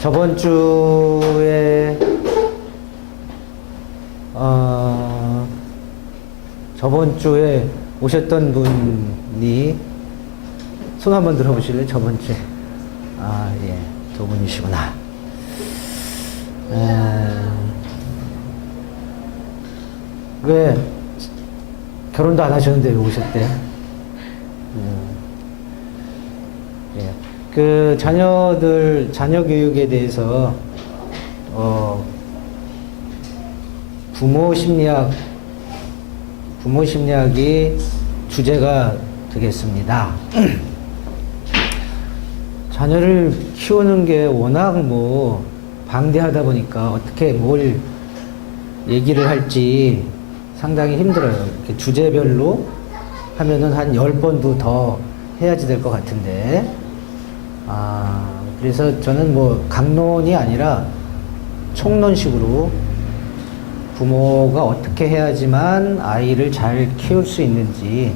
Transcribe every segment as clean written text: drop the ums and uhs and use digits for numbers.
저번 주에 저번 주에 오셨던 분이 손 한번 들어보실래요? 저번 주에. 아, 예. 두 분이시구나. 왜 결혼도 안 하셨는데 왜 오셨대요? 예. 그 자녀 교육에 대해서 부모 심리학이 주제가 되겠습니다. 자녀를 키우는 게 워낙 방대하다 보니까 어떻게 뭘 얘기를 할지 상당히 힘들어요. 이렇게 주제별로 하면은 한 10번도 더 해야지 될 것 같은데. 그래서 저는 강론이 아니라 총론식으로 부모가 어떻게 해야지만 아이를 잘 키울 수 있는지를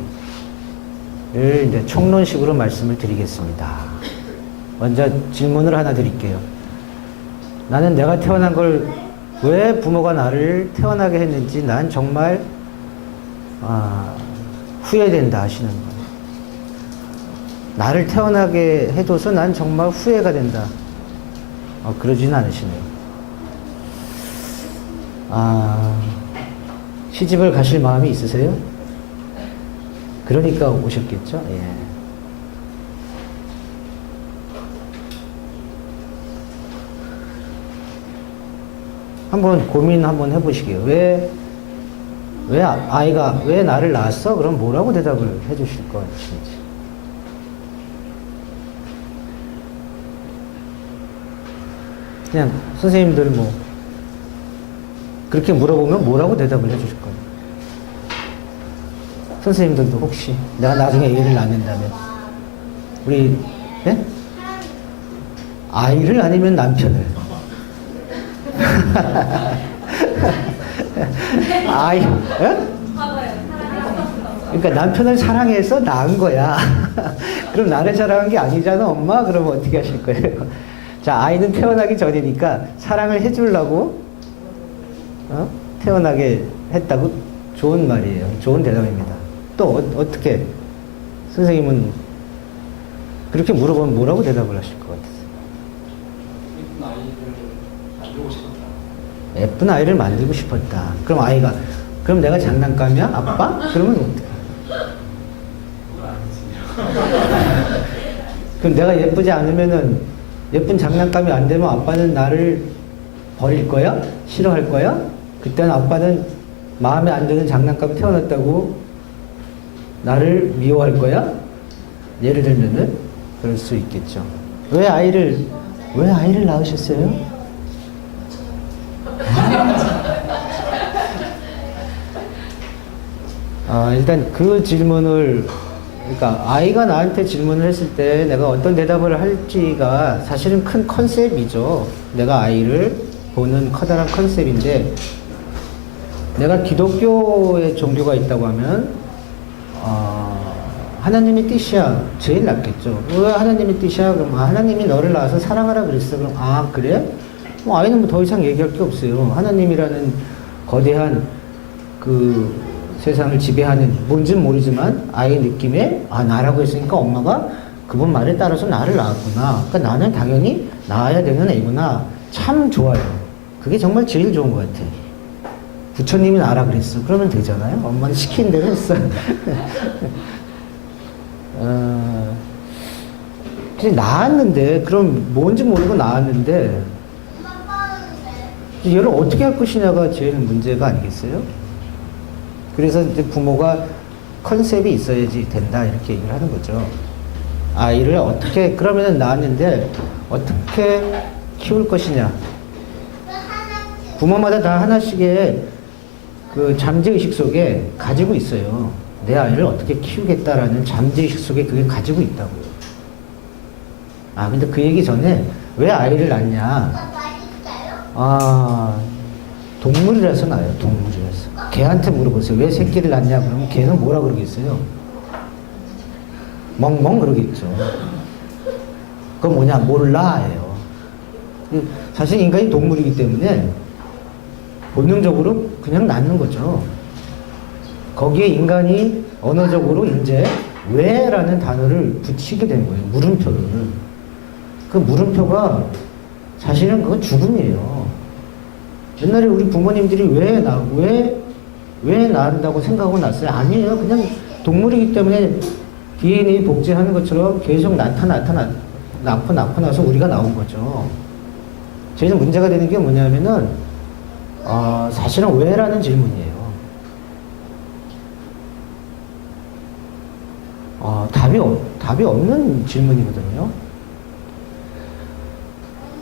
이제 총론식으로 말씀을 드리겠습니다. 먼저 질문을 하나 드릴게요. 나는 내가 태어난 걸 왜 부모가 나를 태어나게 했는지 난 정말 후회된다 하시는 거예요. 나를 태어나게 해둬서 난 정말 후회가 된다. 그러지는 않으시네요. 시집을 가실 마음이 있으세요? 그러니까 오셨겠죠? 예. 한번 고민 한번 해보시게요. 왜 아이가 왜 나를 낳았어? 그럼 뭐라고 대답을 해주실 것 같으신지. 그냥 선생님들 그렇게 물어보면 뭐라고 대답을 해주실 거예요? 선생님들도 혹시 내가 나중에 애를 낳는다면 우리 아이를 아니면 남편을 그러니까 남편을 사랑해서 낳은 거야. 그럼 나를 사랑한 게 아니잖아, 엄마? 그러면 어떻게 하실 거예요? 자, 아이는 태어나기 전이니까 사랑을 해주려고 태어나게 했다고 좋은 말이에요. 좋은 대답입니다. 또 어떻게 선생님은 그렇게 물어보면 뭐라고 대답을 하실 것 같으세요? 예쁜 아이를 만들고 싶었다. 예쁜 아이를 만들고 싶었다. 그럼 아이가 그럼 내가 장난감이야? 아빠? 그러면 어떡해? 그건 아니지. 그럼 내가 예쁘지 않으면은 예쁜 장난감이 안 되면 아빠는 나를 버릴 거야? 싫어할 거야? 그때는 아빠는 마음에 안 드는 장난감이 태어났다고 나를 미워할 거야? 예를 들면은 그럴 수 있겠죠. 왜 아이를 낳으셨어요? 일단 그 질문을, 그러니까 아이가 나한테 질문을 했을 때 내가 어떤 대답을 할지가 사실은 큰 컨셉이죠. 내가 아이를 보는 커다란 컨셉인데, 내가 기독교의 종교가 있다고 하면 하나님의 뜻이야 제일 낫겠죠. 왜 하나님의 뜻이야? 그럼 하나님이 너를 낳아서 사랑하라 그랬어. 그럼 그래? 아이는 더 이상 얘기할 게 없어요. 하나님이라는 거대한 그 세상을 지배하는 뭔지는 모르지만 아이의 느낌에 나라고 했으니까 엄마가 그분 말에 따라서 나를 낳았구나. 그러니까 나는 당연히 낳아야 되는 애구나. 참 좋아요. 그게 정말 제일 좋은 것 같아. 부처님이 나라 그랬어. 그러면 되잖아요. 엄마는 시킨 대로 했어. 낳았는데, 그럼 뭔지 모르고 낳았는데, 얘를 어떻게 할 것이냐가 제일 문제가 아니겠어요? 그래서 이제 부모가 컨셉이 있어야지 된다, 이렇게 얘기를 하는 거죠. 아이를 어떻게, 그러면은 낳았는데, 어떻게 키울 것이냐. 부모마다 다 하나씩의 그 잠재의식 속에 가지고 있어요. 내 아이를 어떻게 키우겠다라는 잠재의식 속에 그게 가지고 있다고요. 근데 그 얘기 전에 왜 아이를 낳냐? 동물이라서 낳아요. 동물이라서. 개한테 물어보세요. 왜 새끼를 낳냐? 그러면 개는 뭐라 그러겠어요? 멍멍 그러겠죠. 그건 뭐냐? 몰라예요. 사실 인간이 동물이기 때문에 본능적으로 그냥 낳는 거죠. 거기에 인간이 언어적으로 이제 왜라는 단어를 붙이게 된 거예요. 물음표를. 그 물음표가 사실은 그건 죽음이에요. 옛날에 우리 부모님들이 왜 낳는다고 생각하고 낳았어요? 아니에요. 그냥 동물이기 때문에 DNA 복제하는 것처럼 계속 낳고 나서 우리가 나온 거죠. 제일 문제가 되는 게 뭐냐면은, 사실은 왜라는 질문이에요. 답이 없는 질문이거든요.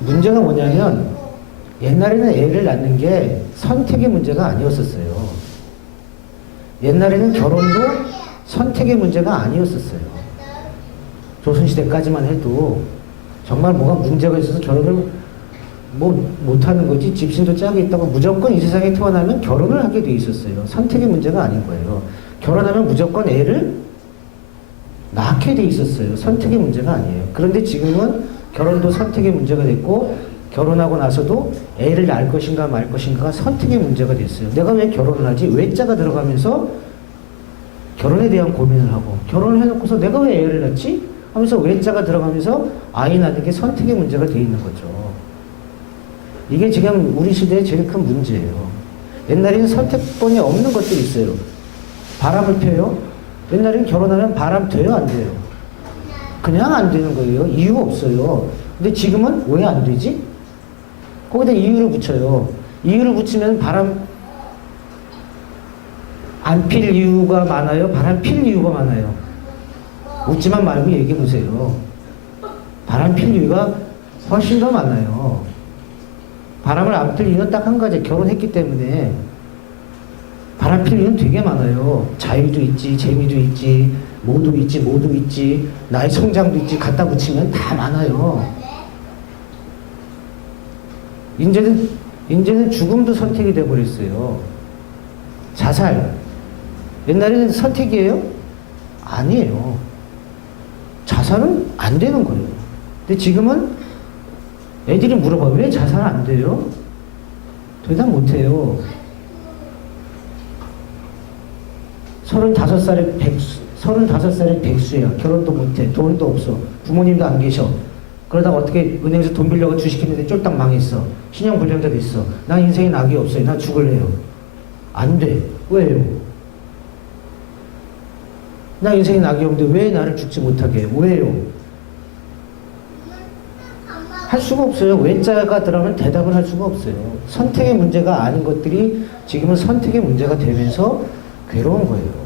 문제가 뭐냐면, 옛날에는 애를 낳는 게 선택의 문제가 아니었었어요. 옛날에는 결혼도 선택의 문제가 아니었었어요. 조선시대까지만 해도 정말 뭐가 문제가 있어서 결혼을 못하는 거지, 집신도 짝이 있다고 무조건 이 세상에 태어나면 결혼을 하게 돼 있었어요. 선택의 문제가 아닌 거예요. 결혼하면 무조건 애를 낳게 돼 있었어요. 선택의 문제가 아니에요. 그런데 지금은 결혼도 선택의 문제가 됐고, 결혼하고 나서도 애를 낳을 것인가 말 것인가가 선택의 문제가 됐어요. 내가 왜 결혼을 하지? 외자가 들어가면서 결혼에 대한 고민을 하고, 결혼을 해놓고서 내가 왜 애를 낳지? 하면서 외자가 들어가면서 아이 낳는 게 선택의 문제가 돼 있는 거죠. 이게 지금 우리 시대의 제일 큰 문제예요. 옛날에는 선택권이 없는 것들이 있어요. 바람을 펴요? 옛날에는 결혼하면 바람 돼요? 안 돼요? 그냥 안 되는 거예요. 이유가 없어요. 근데 지금은 왜 안 되지? 거기다 이유를 붙여요. 이유를 붙이면 바람 안 필 이유가 많아요? 바람 필 이유가 많아요? 웃지만 말고 얘기해 보세요. 바람 필 이유가 훨씬 더 많아요. 바람을 안 필 이유는 딱 한 가지, 결혼했기 때문에. 바람 필 이유는 되게 많아요. 자유도 있지, 재미도 있지, 모두 있지, 나의 성장도 있지, 갖다 붙이면 다 많아요. 이제는 죽음도 선택이 돼버렸어요. 자살. 옛날에는 선택이에요? 아니에요. 자살은 안 되는 거예요. 근데 지금은 애들이 물어봐요. 왜 자살 안 돼요? 대답 못 해요. 35살의 백수야. 결혼도 못해. 돈도 없어. 부모님도 안 계셔. 그러다가 어떻게 은행에서 돈 빌려가 주식했는데 쫄딱 망했어. 신용불량자 됐어. 난 인생에 낙이 없어요. 난 죽을래요. 안 돼. 왜요? 나 인생에 낙이 없는데 왜 나를 죽지 못하게 해요? 왜요? 할 수가 없어요. 왜자가 들어가면 대답을 할 수가 없어요. 선택의 문제가 아닌 것들이 지금은 선택의 문제가 되면서 괴로운 거예요.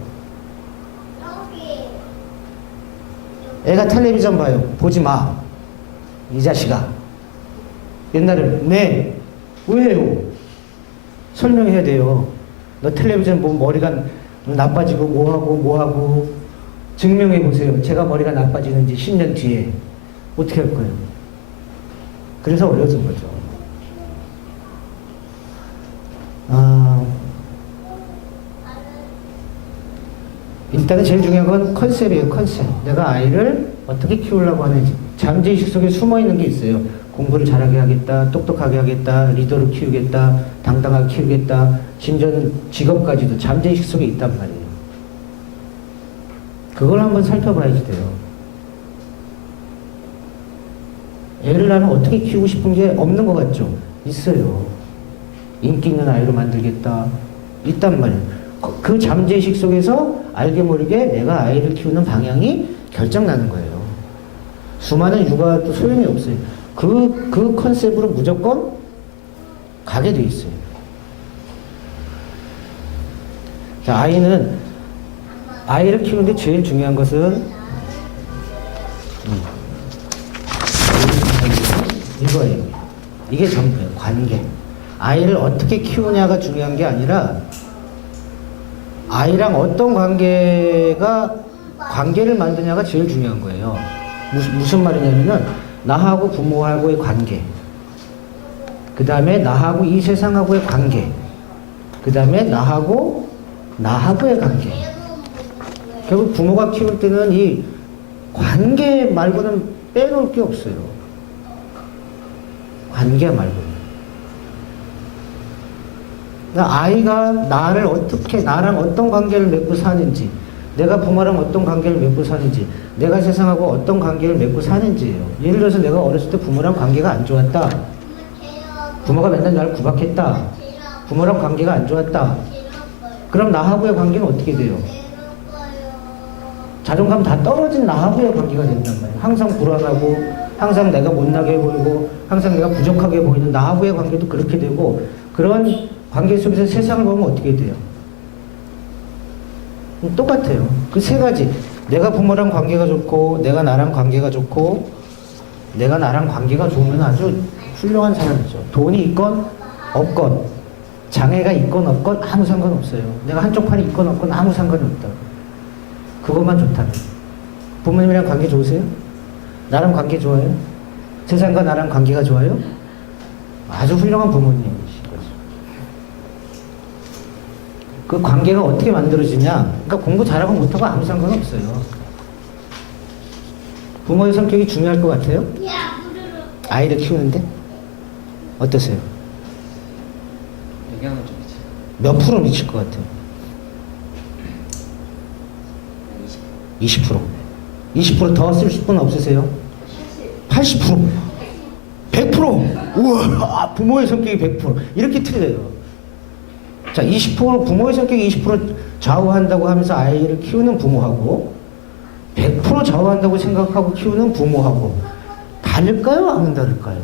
애가 텔레비전 봐요. 보지 마. 이 자식아. 옛날에는 네. 왜요? 설명해야 돼요. 너 텔레비전 보면 머리가 나빠지고 뭐하고 증명해 보세요. 제가 머리가 나빠지는지 10년 뒤에 어떻게 할 거예요? 그래서 어려진 거죠. 일단은 제일 중요한 건 컨셉이에요. 컨셉. 내가 아이를 어떻게 키우려고 하는지. 잠재의식 속에 숨어있는 게 있어요. 공부를 잘하게 하겠다, 똑똑하게 하겠다, 리더로 키우겠다, 당당하게 키우겠다, 심지어는 직업까지도 잠재의식 속에 있단 말이에요. 그걸 한번 살펴봐야지 돼요. 애를 나는 어떻게 키우고 싶은 게 없는 것 같죠? 있어요. 인기 있는 아이로 만들겠다. 있단 말이에요. 그 잠재의식 속에서 알게 모르게 내가 아이를 키우는 방향이 결정나는 거예요. 수많은 육아도 소용이 없어요. 그 컨셉으로 무조건 가게 돼 있어요. 자, 아이를 키우는데 제일 중요한 것은 이거예요. 이게 전부예요. 관계. 아이를 어떻게 키우냐가 중요한 게 아니라 아이랑 어떤 관계를 만드냐가 제일 중요한 거예요. 무슨 말이냐면은 나하고 부모하고의 관계, 그 다음에 나하고 이 세상하고의 관계, 그 다음에 나하고의 관계. 결국 부모가 키울 때는 이 관계 말고는 빼놓을 게 없어요. 관계 말고. 아이가 나랑 어떤 관계를 맺고 사는지, 내가 부모랑 어떤 관계를 맺고 사는지, 내가 세상하고 어떤 관계를 맺고 사는지예요. 예를 들어서 내가 어렸을 때 부모랑 관계가 안 좋았다. 부모가 맨날 나를 구박했다. 부모랑 관계가 안 좋았다. 그럼 나하고의 관계는 어떻게 돼요? 자존감 다 떨어진 나하고의 관계가 된단 말이에요. 항상 불안하고, 항상 내가 못나게 보이고, 항상 내가 부족하게 보이는 나하고의 관계도 그렇게 되고, 그런 관계 속에서 세상을 보면 어떻게 돼요? 똑같아요. 그 세 가지. 내가 부모랑 관계가 좋고, 내가 나랑 관계가 좋고, 내가 나랑 관계가 좋으면 아주 훌륭한 사람이죠. 돈이 있건 없건, 장애가 있건 없건 아무 상관없어요. 내가 한쪽 팔이 있건 없건 아무 상관이 없다. 그것만 좋다면. 부모님이랑 관계 좋으세요? 나랑 관계 좋아요? 세상과 나랑 관계가 좋아요? 아주 훌륭한 부모님이신 거죠. 그 관계가 어떻게 만들어지냐? 그러니까 공부 잘하고 못하고 아무 상관없어요. 부모의 성격이 중요할 것 같아요? 아이를 키우는데? 어떠세요? 영향을 좀 미쳐요. 몇 프로 미칠 것 같아요? 20%. 20% 더 쓸 분 없으세요? 80%. 100%. 우와, 부모의 성격이 100%. 이렇게 틀려요. 자, 20% 부모의 성격이 20% 좌우한다고 하면서 아이를 키우는 부모하고 100% 좌우한다고 생각하고 키우는 부모하고 다를까요? 안 다를까요?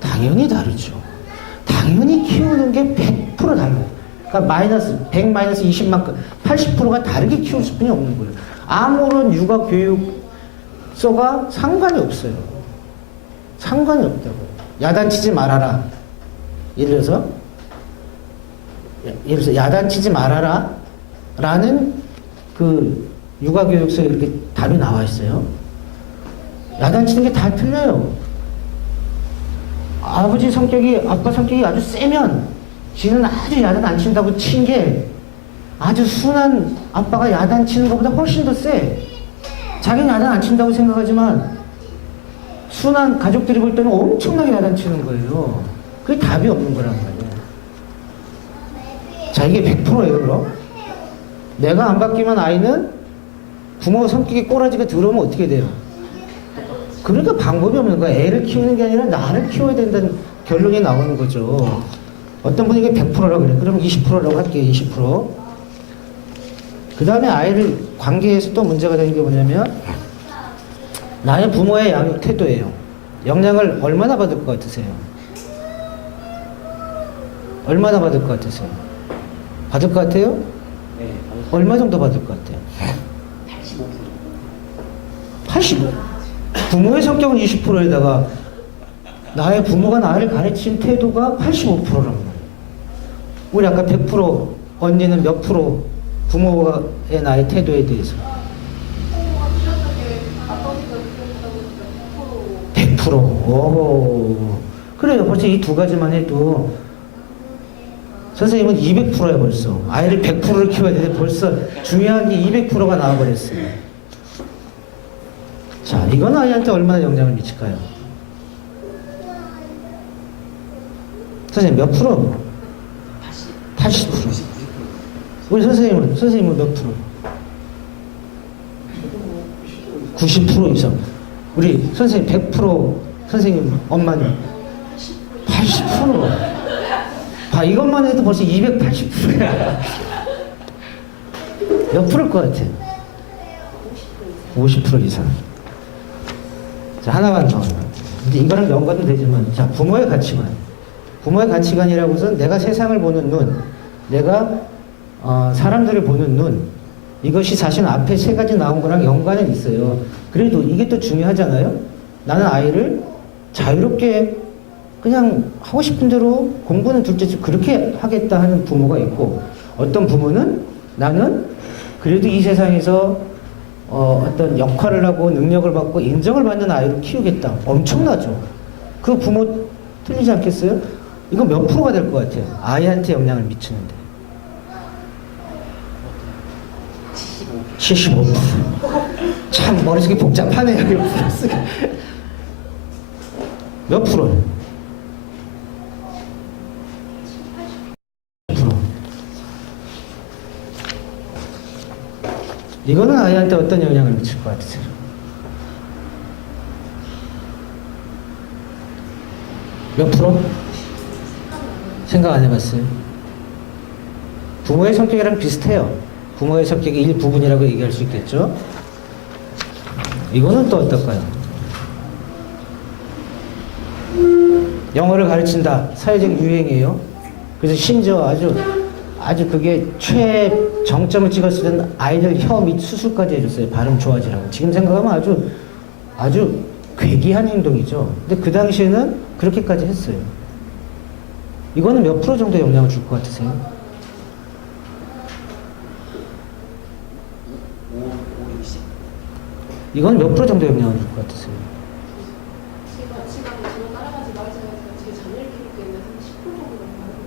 당연히 다르죠. 당연히 키우는 게 100% 달라요. 그러니까 100 마이너스 20만큼 80%가 다르게 키울 수뿐이 없는 거예요. 아무런 육아 교육서가 상관이 없어요. 상관이 없다고. 야단치지 말아라. 예를 들어서 야단치지 말아라 라는 그 육아 교육서에 이렇게 답이 나와 있어요. 야단치는 게 다 틀려요. 아빠 성격이 아주 세면 지는 아주 야단 안 친다고 친 게 아주 순한 아빠가 야단 치는 것보다 훨씬 더 세. 자기는 야단 안 친다고 생각하지만 순한 가족들이 볼 때는 엄청나게 야단 치는 거예요. 그게 답이 없는 거란 말이에요. 자, 이게 100%예요, 그럼? 내가 안 바뀌면 아이는 부모 성격이 꼬라지가 들어오면 어떻게 돼요? 그러니까 방법이 없는 거야. 애를 키우는 게 아니라 나를 키워야 된다는 결론이 나오는 거죠. 어떤 분이 이게 100%라고 그래. 그럼 20%라고 할게요, 20%. 그 다음에 아이를 관계에서 또 문제가 되는 게 뭐냐면 나의 부모의 양육 태도예요. 영향을 얼마나 받을 것 같으세요? 얼마나 받을 것 같으세요? 받을 것 같아요? 네. 얼마 정도 받을 것 같아요? 85. 부모의 성격은 20%에다가 나의 부모가 나를 가르친 태도가 85%란 말이에요. 우리 아까 100% 언니는 몇 프로 부모의 나의 태도에 대해서? 100%. 오. 그래요. 벌써 이 두 가지만 해도 선생님은 200%야 벌써. 아이를 100%를 키워야 되는데 벌써 중요한 게 200%가 나와버렸어요. 자, 이건 아이한테 얼마나 영향을 미칠까요? 선생님 몇 프로? 80%. 우리 선생님은 몇 프로? 90% 이상. 우리 선생님 100%, 선생님 엄마는 80%. 봐, 이것만 해도 벌써 280%야. 몇 프로일 것 같아? 50% 이상. 자, 하나만 더. 이제 이거랑 연관도 되지만, 자, 부모의 가치관. 부모의 가치관이라고 해서 내가 세상을 보는 눈, 내가 사람들을 보는 눈, 이것이 사실 앞에 세 가지 나온 거랑 연관은 있어요. 그래도 이게 또 중요하잖아요. 나는 아이를 자유롭게 그냥 하고 싶은 대로 공부는 둘째치 그렇게 하겠다 하는 부모가 있고, 어떤 부모는 나는 그래도 이 세상에서 어떤 역할을 하고 능력을 받고 인정을 받는 아이를 키우겠다. 엄청나죠. 그 부모 틀리지 않겠어요? 이거 몇 프로가 될 것 같아요? 아이한테 영향을 미치는데. 75%. 참 머릿속이 복잡하네요. 몇 프로? 이거는 아이한테 어떤 영향을 미칠 것 같으세요? 몇 프로? 생각 안 해봤어요? 부모의 성격이랑 비슷해요. 부모의 성격의 일부분이라고 얘기할 수 있겠죠? 이거는 또 어떨까요? 영어를 가르친다. 사회적 유행이에요. 그래서 심지어 아주 그게 최정점을 찍었을 때는 아이들 혀 밑 수술까지 해줬어요. 발음 좋아지라고. 지금 생각하면 아주 괴기한 행동이죠. 근데 그 당시에는 그렇게까지 했어요. 이거는 몇 프로 정도 영향을 줄 것 같으세요? 이건 몇 프로 정도 영향을 줄 것 같으세요? 제가 저를 따라가지 말자 해서 제 자녀를 키울 때는 한 10% 정도 나오는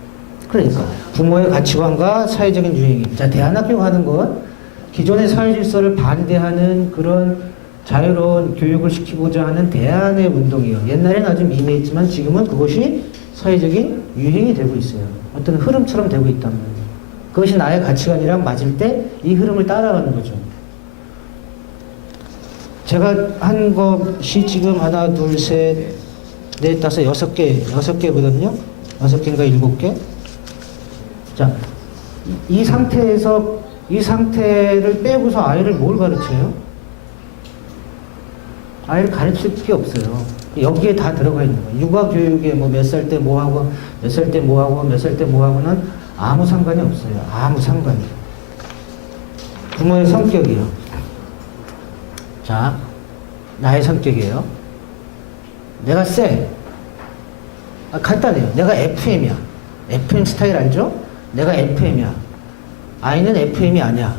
거예요. 그러니까 부모의 가치관과 사회적인 유행이. 자, 대안학교 가는 건 기존의 사회 질서를 반대하는 그런 자유로운 교육을 시키고자 하는 대안의 운동이에요. 옛날에는 아주 미미했지만 지금은 그것이 사회적인 유행이 되고 있어요. 어떤 흐름처럼 되고 있단 말이에요. 그것이 나의 가치관이랑 맞을 때 이 흐름을 따라가는 거죠. 제가 한 것이 지금 하나, 둘, 셋, 넷, 다섯, 6개거든요. 6개인가 7개. 자, 이 상태를 빼고서 아이를 뭘 가르쳐요? 아이를 가르칠 게 없어요. 여기에 다 들어가 있는 거예요. 육아 교육에 뭐 몇 살 때 뭐 하고, 몇 살 때 뭐 하고, 몇 살 때 뭐 하고는 아무 상관이 없어요. 아무 상관이. 부모의 성격이요. 자, 나의 성격이에요. 내가 쎄. 간단해요. 내가 FM이야. FM 스타일 알죠? 내가 FM이야. 아이는 FM이 아니야.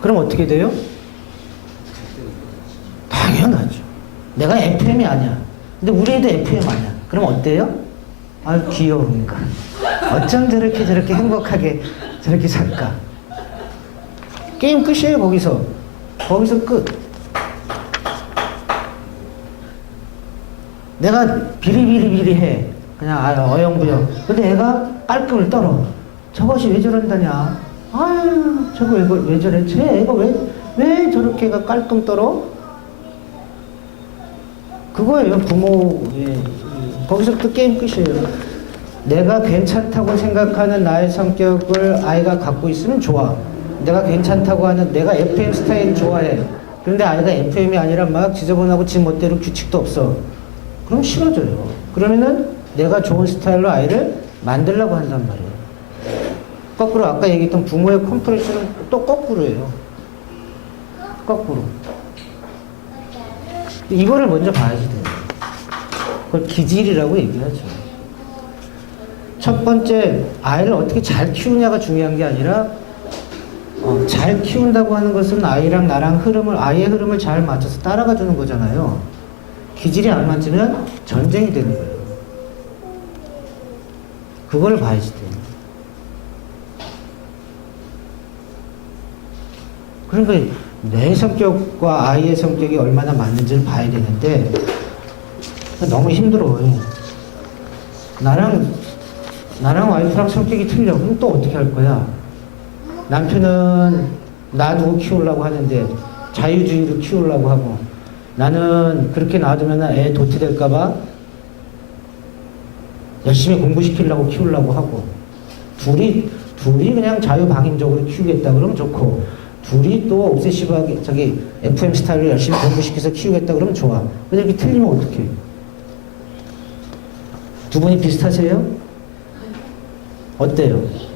그럼 어떻게 돼요? 당연하죠. 내가 FM이 아니야. 근데 우리 애도 FM 아니야. 그럼 어때요? 아, 귀여운가. 어쩜 저렇게 행복하게 저렇게 살까? 게임 끝이에요, 거기서. 거기서 끝. 내가 비리비리비리해. 그냥 어영부영. 근데 애가 깔끔을 떨어. 저것이 왜 저런다냐. 아유, 저거 왜 저래. 쟤 애가 왜 저렇게가 깔끔 떨어? 그거예요, 부모의. 거기서부터 게임 끝이에요. 내가 괜찮다고 생각하는 나의 성격을 아이가 갖고 있으면 좋아. 내가 괜찮다고 하는, 내가 FM 스타일 좋아해. 그런데 아이가 FM이 아니라 막 지저분하고 지 멋대로 규칙도 없어. 그럼 싫어져요. 그러면은 내가 좋은 스타일로 아이를 만들려고 한단 말이에요. 거꾸로 아까 얘기했던 부모의 컴플렉스는 또 거꾸로예요. 거꾸로. 이거를 먼저 봐야지 돼요. 그걸 기질이라고 얘기하죠. 첫 번째, 아이를 어떻게 잘 키우냐가 중요한 게 아니라 잘 키운다고 하는 것은 아이랑 나랑 아이의 흐름을 잘 맞춰서 따라가 주는 거잖아요. 기질이 안 맞으면 전쟁이 되는 거예요. 그걸 봐야지 돼요. 그러니까 내 성격과 아이의 성격이 얼마나 맞는지를 봐야 되는데 너무 힘들어요. 나랑 와이프랑 성격이 틀려. 그럼 또 어떻게 할 거야? 남편은 놔두고 키우려고 하는데 자유주의로 키우려고 하고, 나는 그렇게 놔두면 애 도태될까봐 열심히 공부시키려고 키우려고 하고, 둘이 그냥 자유방임적으로 키우겠다 그러면 좋고, 둘이 또 옵세시브하게 FM 스타일로 열심히 공부시켜서 키우겠다 그러면 좋아. 근데 이렇게 틀리면 어떡해? 두 분이 비슷하세요? 어때요?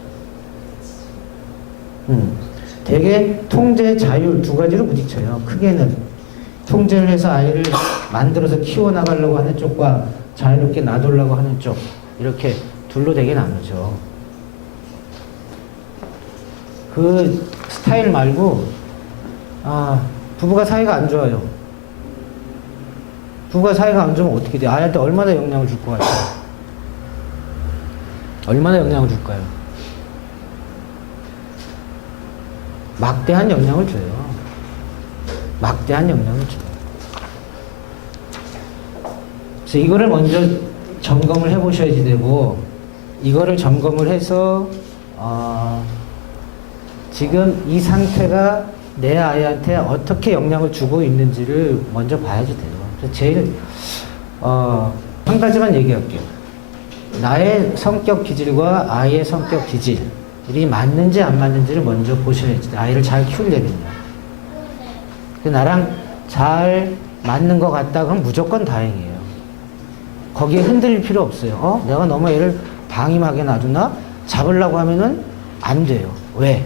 되게 통제, 자율 두 가지로 부딪혀요. 크게는 통제를 해서 아이를 만들어서 키워나가려고 하는 쪽과 자유롭게 놔두려고 하는 쪽, 이렇게 둘로 되게 나누죠. 그 스타일 말고 부부가 사이가 안 좋아요. 부부가 사이가 안 좋으면 어떻게 돼요? 아이한테 얼마나 영향을 줄 것 같아요? 얼마나 영향을 줄까요? 막대한 영향을 줘요. 막대한 영향을 줘요. 그래서 이거를 먼저 점검을 해보셔야지 되고, 이거를 점검을 해서 지금 이 상태가 내 아이한테 어떻게 영향을 주고 있는지를 먼저 봐야지 돼요. 그래서 제일 한 가지만 얘기할게요. 나의 성격 기질과 아이의 성격 기질이 맞는지 안 맞는지를 먼저 보셔야지 돼요. 아이를 잘 키우려면요. 나랑 잘 맞는 것 같다 그럼 무조건 다행이에요. 거기에 흔들릴 필요 없어요. 내가 너무 애를 방임하게 놔두나? 잡으려고 하면은 안 돼요. 왜?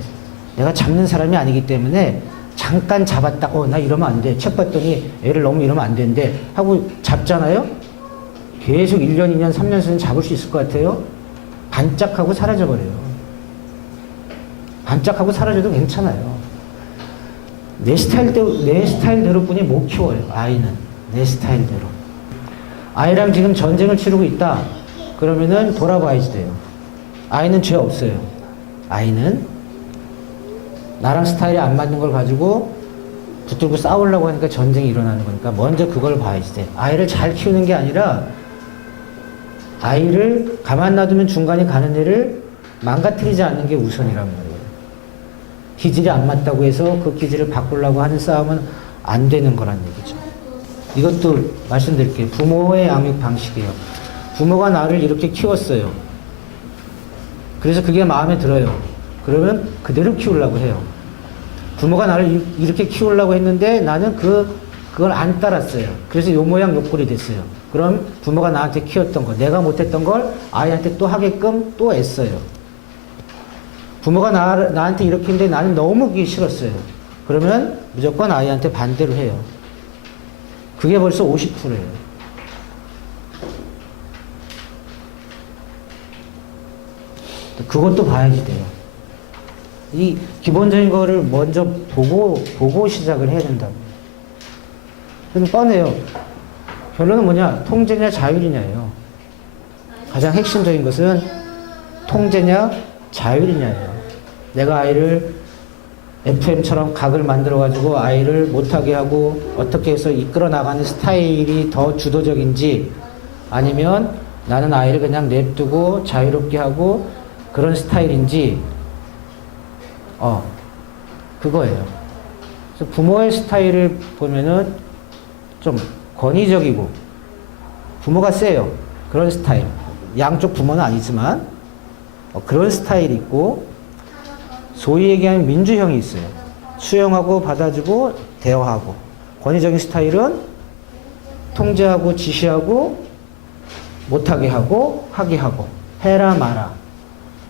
내가 잡는 사람이 아니기 때문에 잠깐 잡았다. 나 이러면 안 돼. 책 봤더니 애를 너무 이러면 안 되는데 하고 잡잖아요? 계속 1년, 2년, 3년, 4년 잡을 수 있을 것 같아요? 반짝하고 사라져버려요. 반짝하고 사라져도 괜찮아요. 내 스타일대로뿐이 못 키워요. 아이는 내 스타일대로. 아이랑 지금 전쟁을 치르고 있다. 그러면은 돌아봐야지 돼요. 아이는 죄 없어요. 아이는 나랑 스타일이 안 맞는 걸 가지고 붙들고 싸우려고 하니까 전쟁이 일어나는 거니까 먼저 그걸 봐야지 돼. 아이를 잘 키우는 게 아니라 아이를 가만 놔두면 중간에 가는 애를 망가뜨리지 않는 게 우선이란 말이에요. 기질이 안 맞다고 해서 그 기질을 바꾸려고 하는 싸움은 안 되는 거란 얘기죠. 이것도 말씀드릴게요. 부모의 양육 방식이에요. 부모가 나를 이렇게 키웠어요. 그래서 그게 마음에 들어요. 그러면 그대로 키우려고 해요. 부모가 나를 이렇게 키우려고 했는데 나는 그걸 안 따랐어요. 그래서 요 모양 요 꼴이 됐어요. 그럼 부모가 나한테 키웠던 거, 내가 못했던 걸 아이한테 또 하게끔 또 애써요. 부모가 나한테 이렇게 했는데 나는 너무 그게 싫었어요. 그러면 무조건 아이한테 반대로 해요. 그게 벌써 50%예요. 그것도 봐야지 돼요. 이 기본적인 거를 먼저 보고 시작을 해야 된다고. 그럼 뻔해요. 결론은 뭐냐? 통제냐 자율이냐예요. 가장 핵심적인 것은 통제냐 자율이냐예요. 내가 아이를 FM처럼 각을 만들어가지고 아이를 못하게 하고 어떻게 해서 이끌어 나가는 스타일이 더 주도적인지 아니면 나는 아이를 그냥 냅두고 자유롭게 하고 그런 스타일인지 그거예요. 그래서 부모의 스타일을 보면은 좀 권위적이고 부모가 세요. 그런 스타일. 양쪽 부모는 아니지만 그런 스타일이 있고 소위 얘기하는 민주형이 있어요. 수용하고 받아주고 대화하고. 권위적인 스타일은 통제하고 지시하고 못하게 하고 하게 하고 해라 마라.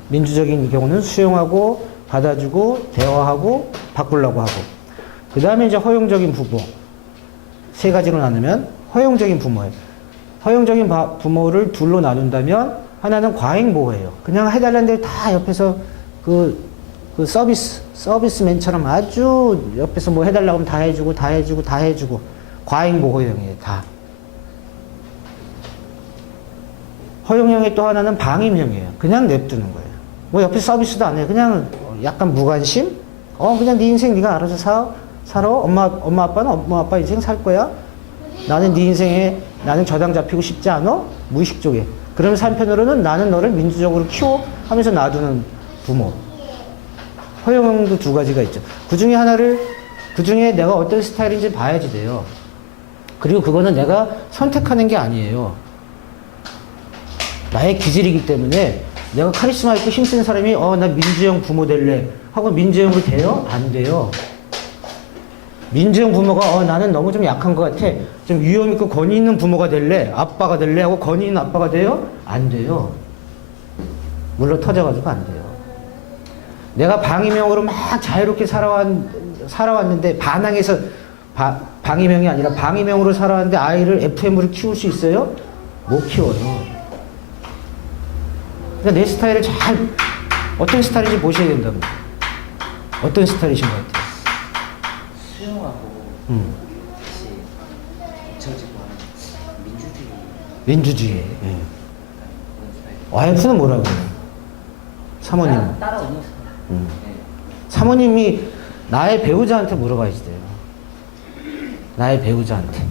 민주적인 경우는 수용하고 받아주고 대화하고 바꾸려고 하고. 그 다음에 이제 허용적인 부모. 세 가지로 나누면 허용적인 부모예요. 허용적인 부모를 둘로 나눈다면 하나는 과잉보호예요. 그냥 해달라는 대로 다 옆에서 그 서비스맨처럼 아주 옆에서 뭐 해달라고 하면 다 해주고 과잉보호형이에요. 다. 허용형의 또 하나는 방임형이에요. 그냥 냅두는 거예요. 뭐 옆에 서비스도 안 해요. 그냥 약간 무관심? 그냥 네 인생 네가 알아서 살아. 엄마 아빠는 엄마 아빠 인생 살 거야. 나는 네 인생에 나는 저당 잡히고 싶지 않아? 무의식 쪽에. 그러면서 한편으로는 나는 너를 민주적으로 키워 하면서 놔두는 부모. 허용형도 두 가지가 있죠. 그 중에 내가 어떤 스타일인지 봐야지 돼요. 그리고 그거는 내가 선택하는 게 아니에요. 나의 기질이기 때문에 내가 카리스마 있고 힘센 사람이 나 민주형 부모 될래 하고 민주형으로 돼요? 안 돼요. 민주형 부모가 나는 너무 좀 약한 것 같아. 좀 위험 있고 권위 있는 부모가 될래? 아빠가 될래? 하고 권위 있는 아빠가 돼요? 안 돼요. 물러 터져가지고 안 돼요. 내가 방임형으로 막 자유롭게 살아왔는데 반항해서 방임형이 아니라 방임형으로 살아왔는데 아이를 FM으로 키울 수 있어요? 못 키워요. 그러니까 내 스타일을 어떤 스타일인지 보셔야 된다고. 어떤 스타일이신 것 같아요? 수용하고 다시 붙여지고 하는 민주주의. 예. 그런 스타일. 와이프는 뭐라고 해요? 사모님. 따라오는 스타일. 네. 사모님이 나의 배우자한테 물어봐야지 돼요. 나의 배우자한테.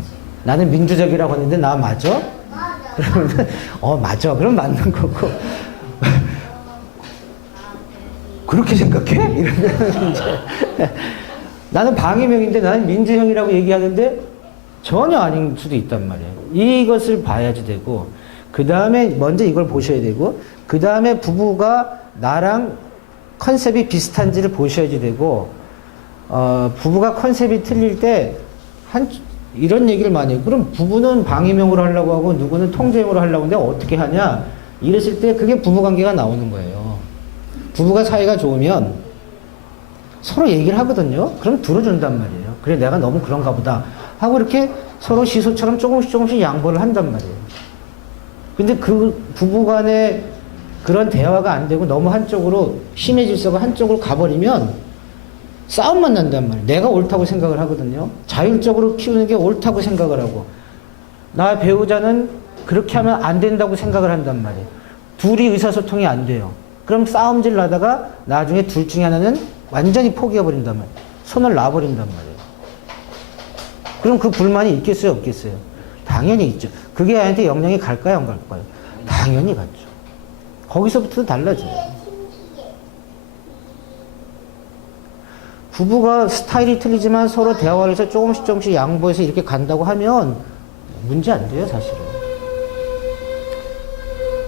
나는 민주적이라고 했는데 나 맞아? 그러면 맞아. 그럼 맞는 거고. 그렇게 생각해? 이러면 이제 나는 방위명인데 나는 민주형이라고 얘기하는데 전혀 아닌 수도 있단 말이에요. 이것을 봐야지 되고, 그 다음에 먼저 이걸 보셔야 되고, 그 다음에 부부가 나랑 컨셉이 비슷한지를 보셔야지 되고, 부부가 컨셉이 틀릴 때 이런 얘기를 많이 해요. 그럼 부부는 방위명으로 하려고 하고 누구는 통제형으로 하려고 하는데 어떻게 하냐? 이랬을 때 그게 부부관계가 나오는 거예요. 부부가 사이가 좋으면 서로 얘기를 하거든요. 그럼 들어준단 말이에요. 그래, 내가 너무 그런가 보다 하고 이렇게 서로 시소처럼 조금씩 양보를 한단 말이에요. 근데 그 부부간에 그런 대화가 안 되고 너무 한쪽으로 힘의 질서가 한쪽으로 가버리면 싸움만 난단 말이에요. 내가 옳다고 생각을 하거든요. 자율적으로 키우는 게 옳다고 생각을 하고, 나의 배우자는 그렇게 하면 안 된다고 생각을 한단 말이에요. 둘이 의사소통이 안 돼요. 그럼 싸움질 나다가 나중에 둘 중에 하나는 완전히 포기해버린단 말이에요. 손을 놔버린단 말이에요. 그럼 그 불만이 있겠어요, 없겠어요? 당연히 있죠. 그게 아이한테 영향이 갈까요, 안 갈까요? 당연히 갔죠. 거기서부터 달라져요. 부부가 스타일이 틀리지만 서로 대화를 해서 조금씩 양보해서 이렇게 간다고 하면 문제 안 돼요, 사실은.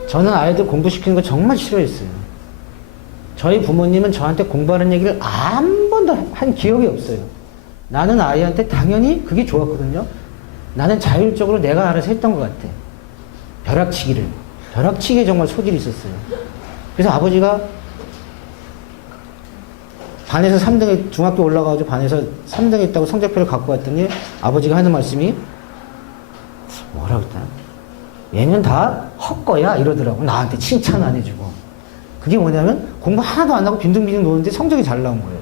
저는 아이들 공부시키는 거 정말 싫어했어요. 저희 부모님은 저한테 공부하는 얘기를 한 번도 한 기억이 없어요. 나는 아이한테 당연히 그게 좋았거든요. 나는 자율적으로 내가 알아서 했던 것 같아. 벼락치기에 정말 소질이 있었어요. 그래서 아버지가 반에서 3등에, 중학교 올라가가지고 반에서 3등 했다고 성적표를 갖고 왔더니 아버지가 하는 말씀이 뭐라고 했더라? 얘는 다 헛거야 이러더라고. 나한테 칭찬 안 해주고. 그게 뭐냐면 공부 하나도 안 하고 빈둥빈둥 노는데 성적이 잘 나온 거예요.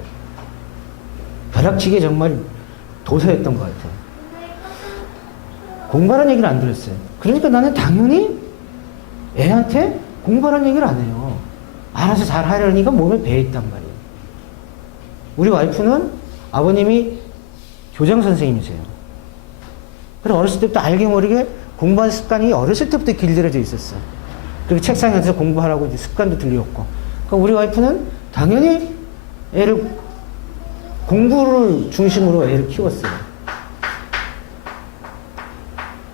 벼락치기에 정말 도사였던 것 같아요. 공부하라는 얘기를 안 들었어요. 그러니까 나는 당연히 애한테 공부하라는 얘기를 안 해요. 알아서 잘 하려니까 몸에 배있단 말이에요. 우리 와이프는 아버님이 교장 선생님이세요. 그래서 어렸을 때부터 알게 모르게 공부하는 습관이 어렸을 때부터 길들여져 있었어요. 그리고 책상에 앉아서 공부하라고 이제 습관도 들렸고. 그러니까 우리 와이프는 당연히 애를 공부를 중심으로 애를 키웠어요.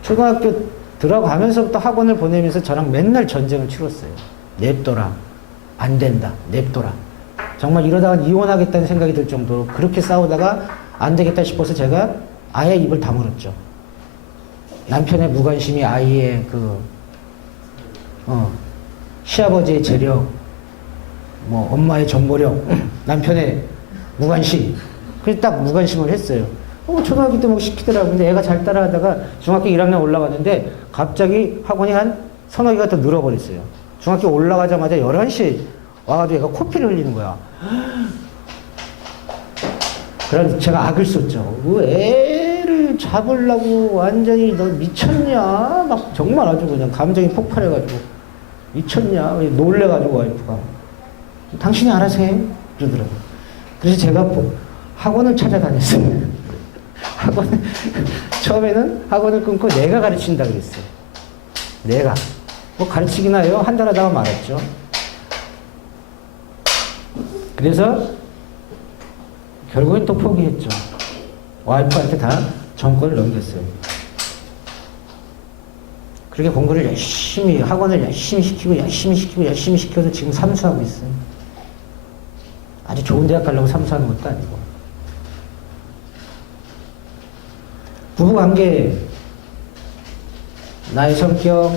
초등학교 들어가면서부터 학원을 보내면서 저랑 맨날 전쟁을 치렀어요. 냅둬라. 안 된다. 냅둬라. 정말 이러다가 이혼하겠다는 생각이 들 정도로 그렇게 싸우다가 안 되겠다 싶어서 제가 아예 입을 다물었죠. 남편의 무관심이 아이의 시아버지의 재력, 엄마의 정보력, 남편의 무관심. 그래서 딱 무관심을 했어요. 초등학교 때 시키더라고요. 근데 애가 잘 따라하다가 중학교 1학년 올라갔는데 갑자기 학원이 한 서너 개가 더 늘어버렸어요. 중학교 올라가자마자 11시에 와가지고 애가 코피를 흘리는 거야. 그래서 제가 악을 썼죠. 애를 잡으려고 완전히 너 미쳤냐? 막 정말 아주 그냥 감정이 폭발해가지고 미쳤냐? 놀래가지고 와이프가 당신이 알아서 해? 그러더라고요. 그래서 제가 학원을 찾아다녔어요. 처음에는 학원을 끊고 내가 가르친다 그랬어요. 내가. 가르치긴 해요. 한 달 하다가 말았죠. 그래서 결국엔 또 포기했죠. 와이프한테 다 정권을 넘겼어요. 그렇게 공부를 열심히, 학원을 열심히 시켜서 지금 삼수하고 있어요. 아주 좋은 대학 가려고 삼수하는 것도 아니고. 부부관계, 나의 성격,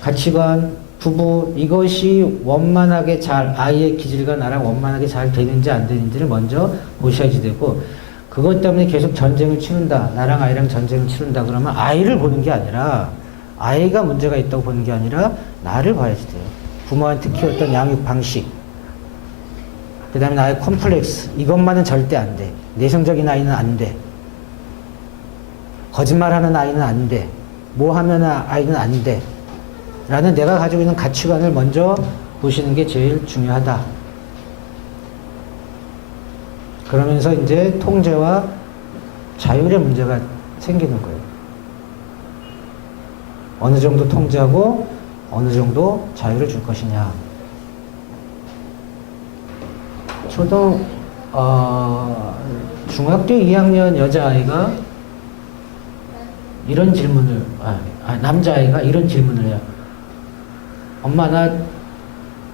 가치관, 부부, 이것이 원만하게 잘, 아이의 기질과 나랑 원만하게 잘 되는지 안 되는지를 먼저 보셔야지 되고, 그것 때문에 계속 전쟁을 치른다, 나랑 아이랑 전쟁을 치른다 그러면 아이를 보는 게 아니라, 아이가 문제가 있다고 보는 게 아니라 나를 봐야지 돼요. 부모한테 키웠던 양육 방식, 그 다음에 나의 컴플렉스, 이것만은 절대 안 돼. 내성적인 아이는 안 돼. 거짓말하는 아이는 안 돼. 뭐 하면 아이는 안 돼. 라는 내가 가지고 있는 가치관을 먼저 보시는 게 제일 중요하다. 그러면서 이제 통제와 자율의 문제가 생기는 거예요. 어느 정도 통제하고 어느 정도 자유를 줄 것이냐. 중학교 2학년 여자아이가 이런 질문을, 남자아이가 이런 질문을 해요. 엄마, 나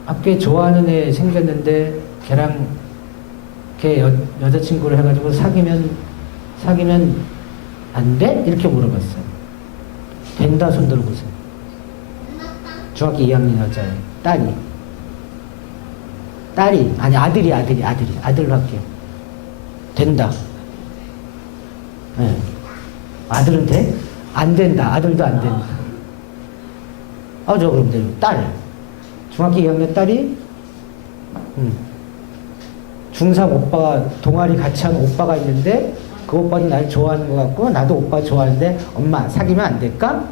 학교에 좋아하는 애 생겼는데 걔랑 걔 여자친구를 해가지고 사귀면 안 돼? 이렇게 물어봤어요. 된다 손 들어보세요. 중학교 2학년 여자애 딸이 아니 아들로 할게요. 된다. 네. 아들은 돼? 안 된다. 아들도 안 된다. 저 그럼 돼요. 딸. 중학교 2학년 딸이 중3 오빠가 동아리 같이 하는 오빠가 있는데 그 오빠는 날 좋아하는 것 같고 나도 오빠 좋아하는데 엄마 사귀면 안 될까?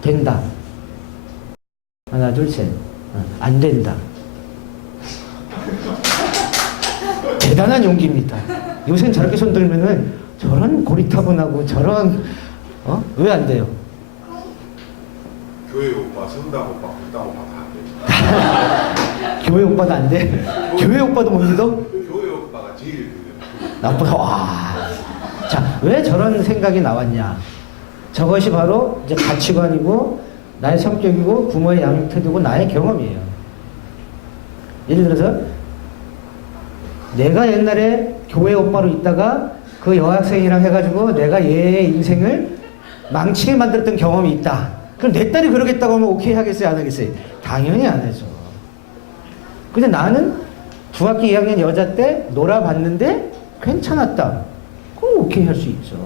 된다. 하나 둘 셋. 안 된다. 대단한 용기입니다. 요새는 저렇게 손 들면은 저런 고리타분하고 저런 왜 안 돼요? 교회 오빠, 성당 오빠, 불당 오빠 다 안 돼. 교회 오빠도 안 돼? 교회 오빠도 못 믿어? 교회 오빠가 제일 나쁘다. 와. 자, 왜 저런 생각이 나왔냐? 저것이 바로 이제 가치관이고 나의 성격이고 부모의 양육 태도고 나의 경험이에요. 예를 들어서 내가 옛날에 교회 오빠로 있다가 그 여학생이랑 해가지고 내가 얘의 인생을 망치게 만들었던 경험이 있다. 그럼 내 딸이 그러겠다고 하면 오케이 하겠어요? 안 하겠어요? 당연히 안 하죠. 근데 나는 중학교 2학년 여자 때 놀아봤는데 괜찮았다. 그럼 오케이 할 수 있죠.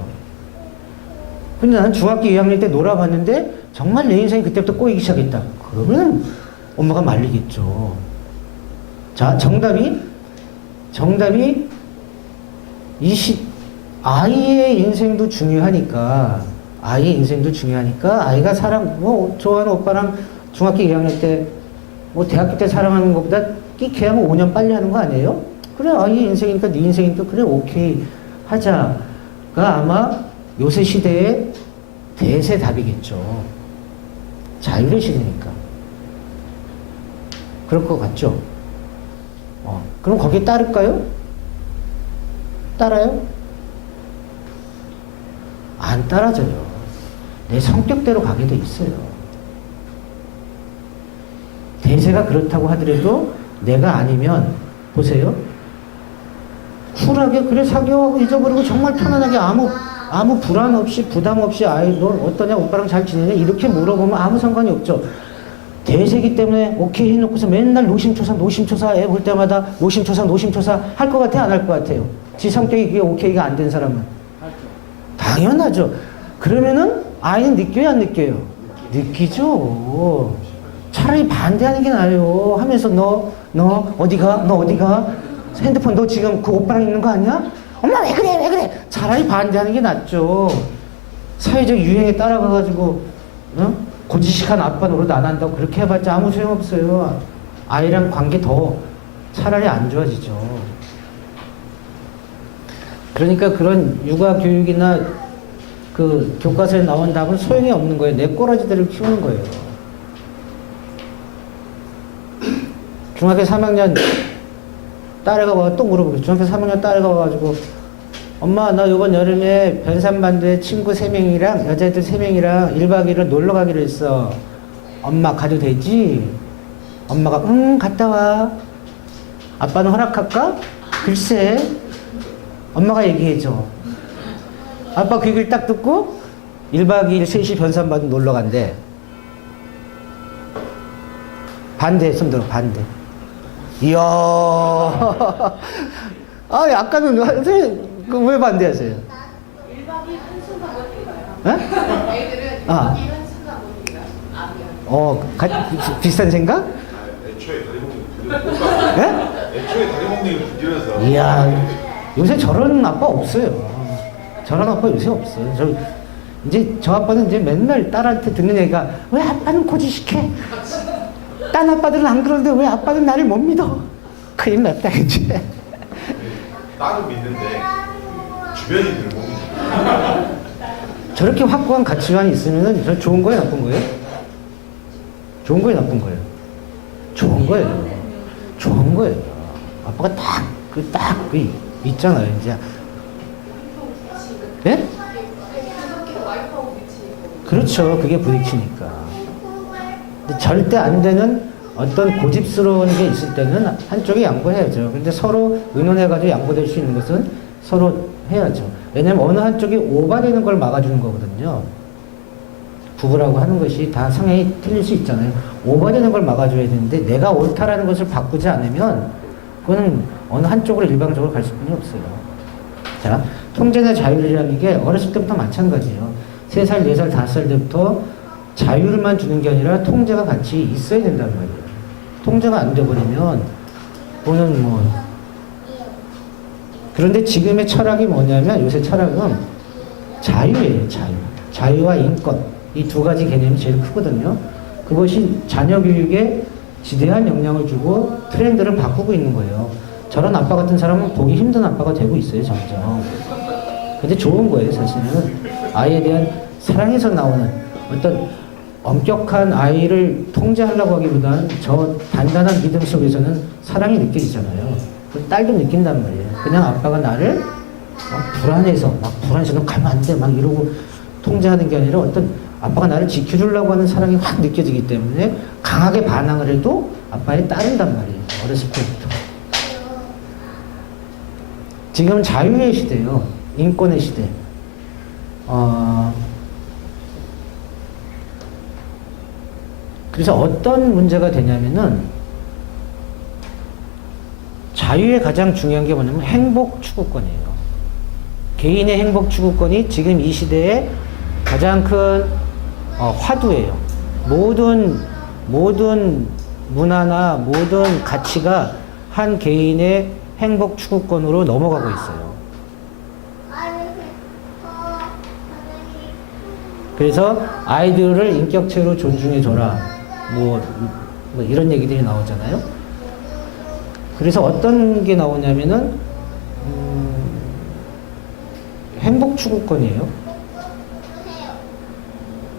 근데 나는 중학교 2학년 때 놀아봤는데 정말 내 인생이 그때부터 꼬이기 시작했다. 그러면 엄마가 말리겠죠. 자, 정답이 아이의 인생도 중요하니까 아이가 좋아하는 오빠랑 중학교 2학년 때 대학교 때 사랑하는 것보다 끼케야 5년 빨리 하는 거 아니에요? 그래, 아이의 인생이니까 네 인생이니까 그래, 오케이 하자가 아마 요새 시대의 대세 답이겠죠. 자율의 시대니까. 그럴 것 같죠? 그럼 거기에 따를까요? 따라요? 안 따라져요. 내 성격대로 가게 돼 있어요. 대세가 그렇다고 하더라도 내가 아니면 보세요. 쿨하게 그래 사귀어 잊어버리고 정말 편안하게 아무 불안 없이 부담 없이 너 어떠냐 오빠랑 잘 지내냐 이렇게 물어보면 아무 상관이 없죠. 대세기 때문에 오케이 해놓고서 맨날 노심초사 애 볼 때마다 노심초사 할 것 같아 안 할 것 같아요? 지 성격이 그게 오케이가 안 된 사람은 당연하죠. 그러면은 아이는 느껴요 안 느껴요? 느끼죠. 차라리 반대하는 게 나아요. 하면서 너 어디가 핸드폰 너 지금 그 오빠랑 있는 거 아니야? 엄마 왜 그래? 차라리 반대하는 게 낫죠. 사회적 유행에 따라가가지고 고지식한 아빠 노릇 안 한다고 그렇게 해봤자 아무 소용없어요. 아이랑 관계 더 차라리 안 좋아지죠. 그러니까 그런 육아 교육이나 그 교과서에 나온 답은 소용이 없는 거예요. 내 꼬라지들을 키우는 거예요. 중학교 3학년 딸애가 와 또 물어보겠죠. 중학교 3학년 딸애가 와가지고 엄마 나 이번 여름에 변산반도에 친구 3명이랑 여자애들 3명이랑 1박 2일로 놀러 가기로 했어. 엄마 가도 되지? 엄마가 갔다 와. 아빠는 허락할까? 글쎄. 엄마가 얘기해줘. 아빠 그 얘기를 딱 듣고 1박 2일 셋이 변산반도 놀러 간대. 반대 손들어 반대. 이야. 아까는 선생님 왜 반대하세요? 1박 2일 한순간 못 읽어요. 에? 애들은 1박 2일 한순간 못 읽어요. 아니요. 비슷한 생각? 애초에 다리 먹는 게 길어서. 이야, 요새 저런 아빠 없어요. 저런 아빠 요새 없어요. 저 아빠는 이제 맨날 딸한테 듣는 얘기가 왜 아빠는 고지식해? 딴 아빠들은 안 그러는데 왜 아빠는 나를 못 믿어? 큰일 났다 이제. 딸은 믿는데 주변이 들고. 저렇게 확고한 가치관이 있으면은 저 좋은 거예요, 나쁜 거예요? 좋은 거예요, 나쁜 거예요? 좋은 거예요. 좋은 거예요. 아빠가 딱 그 있잖아요, 이제. 예? 와이프하고 미치고. 그렇죠. 그게 부딪히니까. 근데 절대 안 되는 어떤 고집스러운 게 있을 때는 한쪽이 양보해야죠. 근데 서로 의논해가지고 양보될 수 있는 것은 서로 해야죠. 왜냐면 어느 한쪽이 오바되는 걸 막아주는 거거든요. 부부라고 하는 것이 다 성향이 틀릴 수 있잖아요. 오바되는 걸 막아줘야 되는데 내가 옳다라는 것을 바꾸지 않으면 그거는 어느 한쪽으로 일방적으로 갈 수뿐이 없어요. 자, 통제나 자율이라는 게 어렸을 때부터 마찬가지예요. 3살, 4살, 5살 때부터 자율만 주는 게 아니라 통제가 같이 있어야 된단 말이에요. 통제가 안 돼버리면 그거는 뭐. 그런데 지금의 철학이 뭐냐면 요새 철학은 자유예요. 자유와 인권. 이 두 가지 개념이 제일 크거든요. 그것이 자녀 교육에 지대한 영향을 주고 트렌드를 바꾸고 있는 거예요. 저런 아빠 같은 사람은 보기 힘든 아빠가 되고 있어요, 점점. 근데 좋은 거예요, 사실은. 아이에 대한 사랑에서 나오는 어떤 엄격한 아이를 통제하려고 하기보다는 저 단단한 믿음 속에서는 사랑이 느껴지잖아요. 딸도 느낀단 말이에요. 그냥 아빠가 나를 불안해서 너 가면 안 돼, 막 이러고 통제하는 게 아니라 어떤 아빠가 나를 지켜주려고 하는 사랑이 확 느껴지기 때문에 강하게 반항을 해도 아빠에 따른단 말이에요. 어렸을 때부터. 지금은 자유의 시대예요. 인권의 시대. 그래서 어떤 문제가 되냐면은 자유의 가장 중요한 게 뭐냐면 행복 추구권이에요. 개인의 행복 추구권이 지금 이 시대의 가장 큰 화두예요. 모든 문화나 모든 가치가 한 개인의 행복 추구권으로 넘어가고 있어요. 그래서 아이들을 인격체로 존중해줘라. 뭐 이런 얘기들이 나오잖아요. 그래서 어떤 게 나오냐면은, 행복 추구권이에요.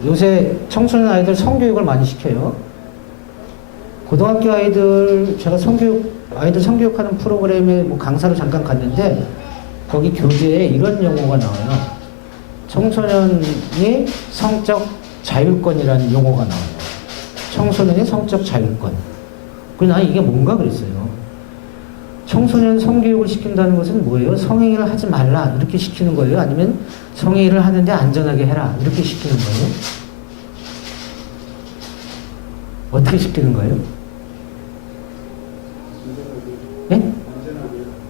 요새 청소년 아이들 성교육을 많이 시켜요. 고등학교 아이들, 제가 아이들 성교육하는 프로그램에 뭐 강사로 잠깐 갔는데, 거기 교재에 이런 용어가 나와요. 청소년이 성적 자율권이라는 용어가 나와요. 청소년의 성적 자율권. 그래서 난 이게 뭔가 그랬어요. 청소년 성교육을 시킨다는 것은 뭐예요? 성행위를 하지 말라 이렇게 시키는 거예요? 아니면 성행위를 하는데 안전하게 해라 이렇게 시키는 거예요? 어떻게 시키는 거예요? 예?